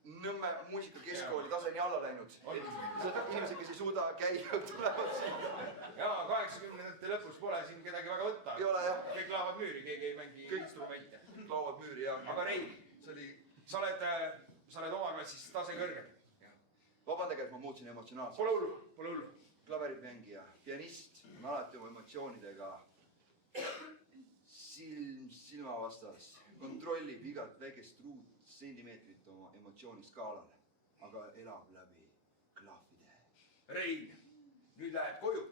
Nõmme muusikakeskkooli taseni alla läinud? Inimesed, kes ei suuda käia, tulevad siin. Ja 80-ndate lõpus pole siin kedagi väga võtta. Ei ole, jah. Kõik laavad müüri, keegi ei mängi instrumente. Laavad müüri, jah. Aga Rein, sa oled oma klassis tase kõrgem. Vabandage, et ma muutsin emotsionaalselt. Pole hullu. Klaverimängija, pianist on alati oma emotsioonidega silma vastas. Kontrollib igat väikest ruutsentimeetrit oma emotsiooniskaalal, aga elab läbi klahvide. Rein, nüüd läheb koju.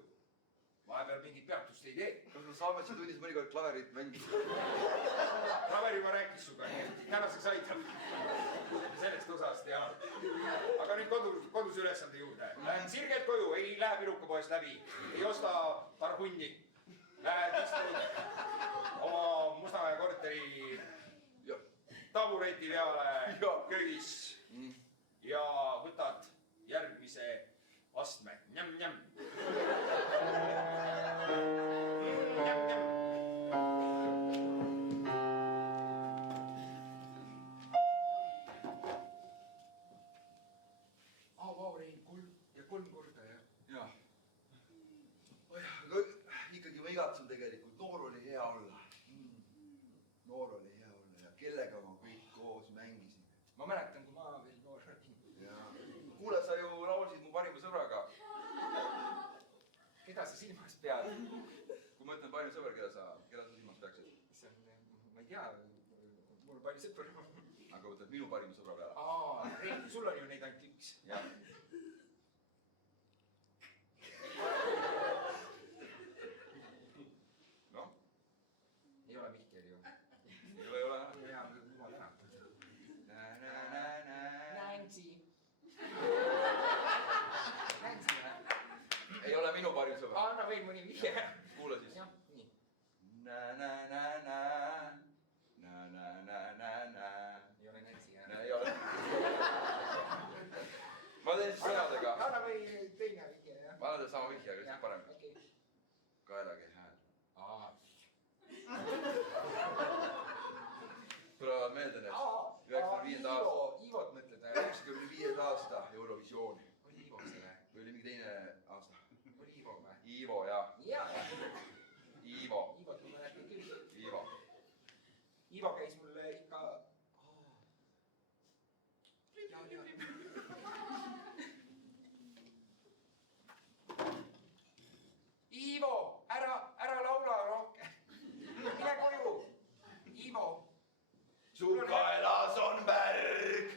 Vahepeal mingit peatust ei tee. Kas ma saame see tunnis mõnikord klaverit mängida? Klaver juba rääkis suga, nii et tänaseks aitab. Sellest osast ja... Aga nüüd kodus ülesande juurde. Lähen sirgelt koju, ei lähe pirukapoest läbi, ei osta tarhunni. Lähed istud oma Mustamäe korteri tabureti peale köögis ja võtad järgmise astme. Njam-njam. Vau, Rein, kolm korda, jah? Jah. Aga ikkagi ma igatsen tegelikult. Noor oli hea olla. Noor oli hea olla ja kellega ma kõik koos mängisin. Ma mäletan, kui ma veel noor olin. Kuule, sa ju laulsid mu parima sõbraga. Keda sa silmas pead? Kui ma ütlen parima sõber, keda sa silmas peaksid? Ma ei tea, mul on palju sõpru. Aga võtad minu parima sõbra peale. Rein, sul on ju neid ainult üks. Jah. Noh? Ei ole Mihkel ju. Ei ole. Jaa, jumal ära. Nancy. Nancy, või? Ei ole minu parim sõber. Anna veel mõni vihje. Kuule siis. Jah, nii. Ei ole Nancy, jah? Ei ole. Ma teen siis sõnadega. Anna või teine vihje, jah? Ma annan teile sama vihje, aga lihtsalt parem. Okei. Kaelage hääl. Tulevad meelde need 95. aasta. Iivot mõtled, 95. aasta Eurovisiooni. Oli Iivo see või? Või oli mingi teine aasta? Oli Iivo või? Iivo, jah. Jaa, jah. Ivo käis mul ikka... Ivo, ära laula rohkem. Mine koju. Ivo. Sul kaelas on värk.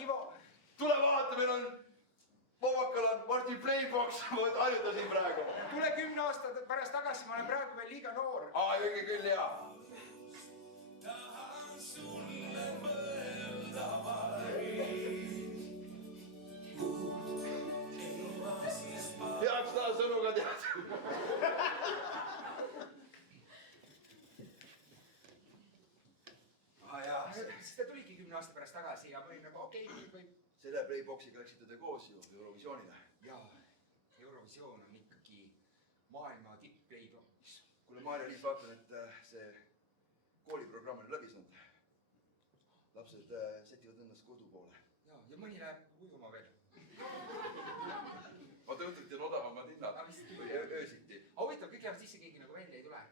Ivo. Tule vaata, meil on Vabakal on Martin Playbox, ma harjutasin praegu. Tule 10 aasta pärast tagasi, ma olen praegu veel liiga noor. Õige küll, jaa. Heaks taha sõnuga tead. Siis ta tuligi 10 aasta pärast tagasi ja ma olin nagu okei, võib... Selle Playboxiga läksite te koos ju Eurovisioonile. Jaa, Eurovisioon on ikkagi maailma tipp-Playbox. Kuule, Maarja, nüüd vaatan, et see kooliprogramm on läbi saanud. Lapsed sätivad ennast kodu poole. Jaa, ja mõni läheb ujuma veel. Vaata, õhtuti on odavamad hinnad. Või öösiti. Huvitav, kõik lähevad sisse, keegi nagu välja ei tule.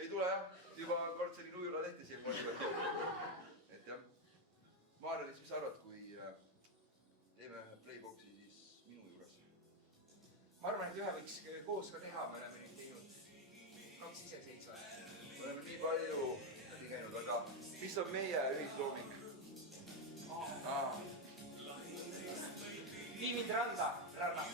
Ei tule jah, juba kord selline ujula tehti siin mõni pealt. Et jah, Maarjalis, mis sa arvad, kui teeme Playboxi siis minu juures? Ma arvan, et ühe võiks koos ka teha, me oleme nüüd teinud 2 iseseisvad. Me oleme nii palju läbi käinud, aga mis on meie ühislooming? Vii mind randa, Ranna.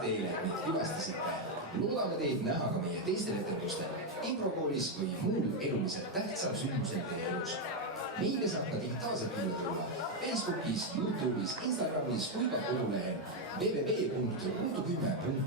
Teile, et meid külastasite. Loodame teid näha ka meie teistel etendustel, improkoolis või muul eluliselt tähtsal sündmusel teie elus. Meile saab ka digitaalselt kuulda tulla Facebookis, YouTube'is, Instagramis või ka kodulehel www.ruudu10.ee.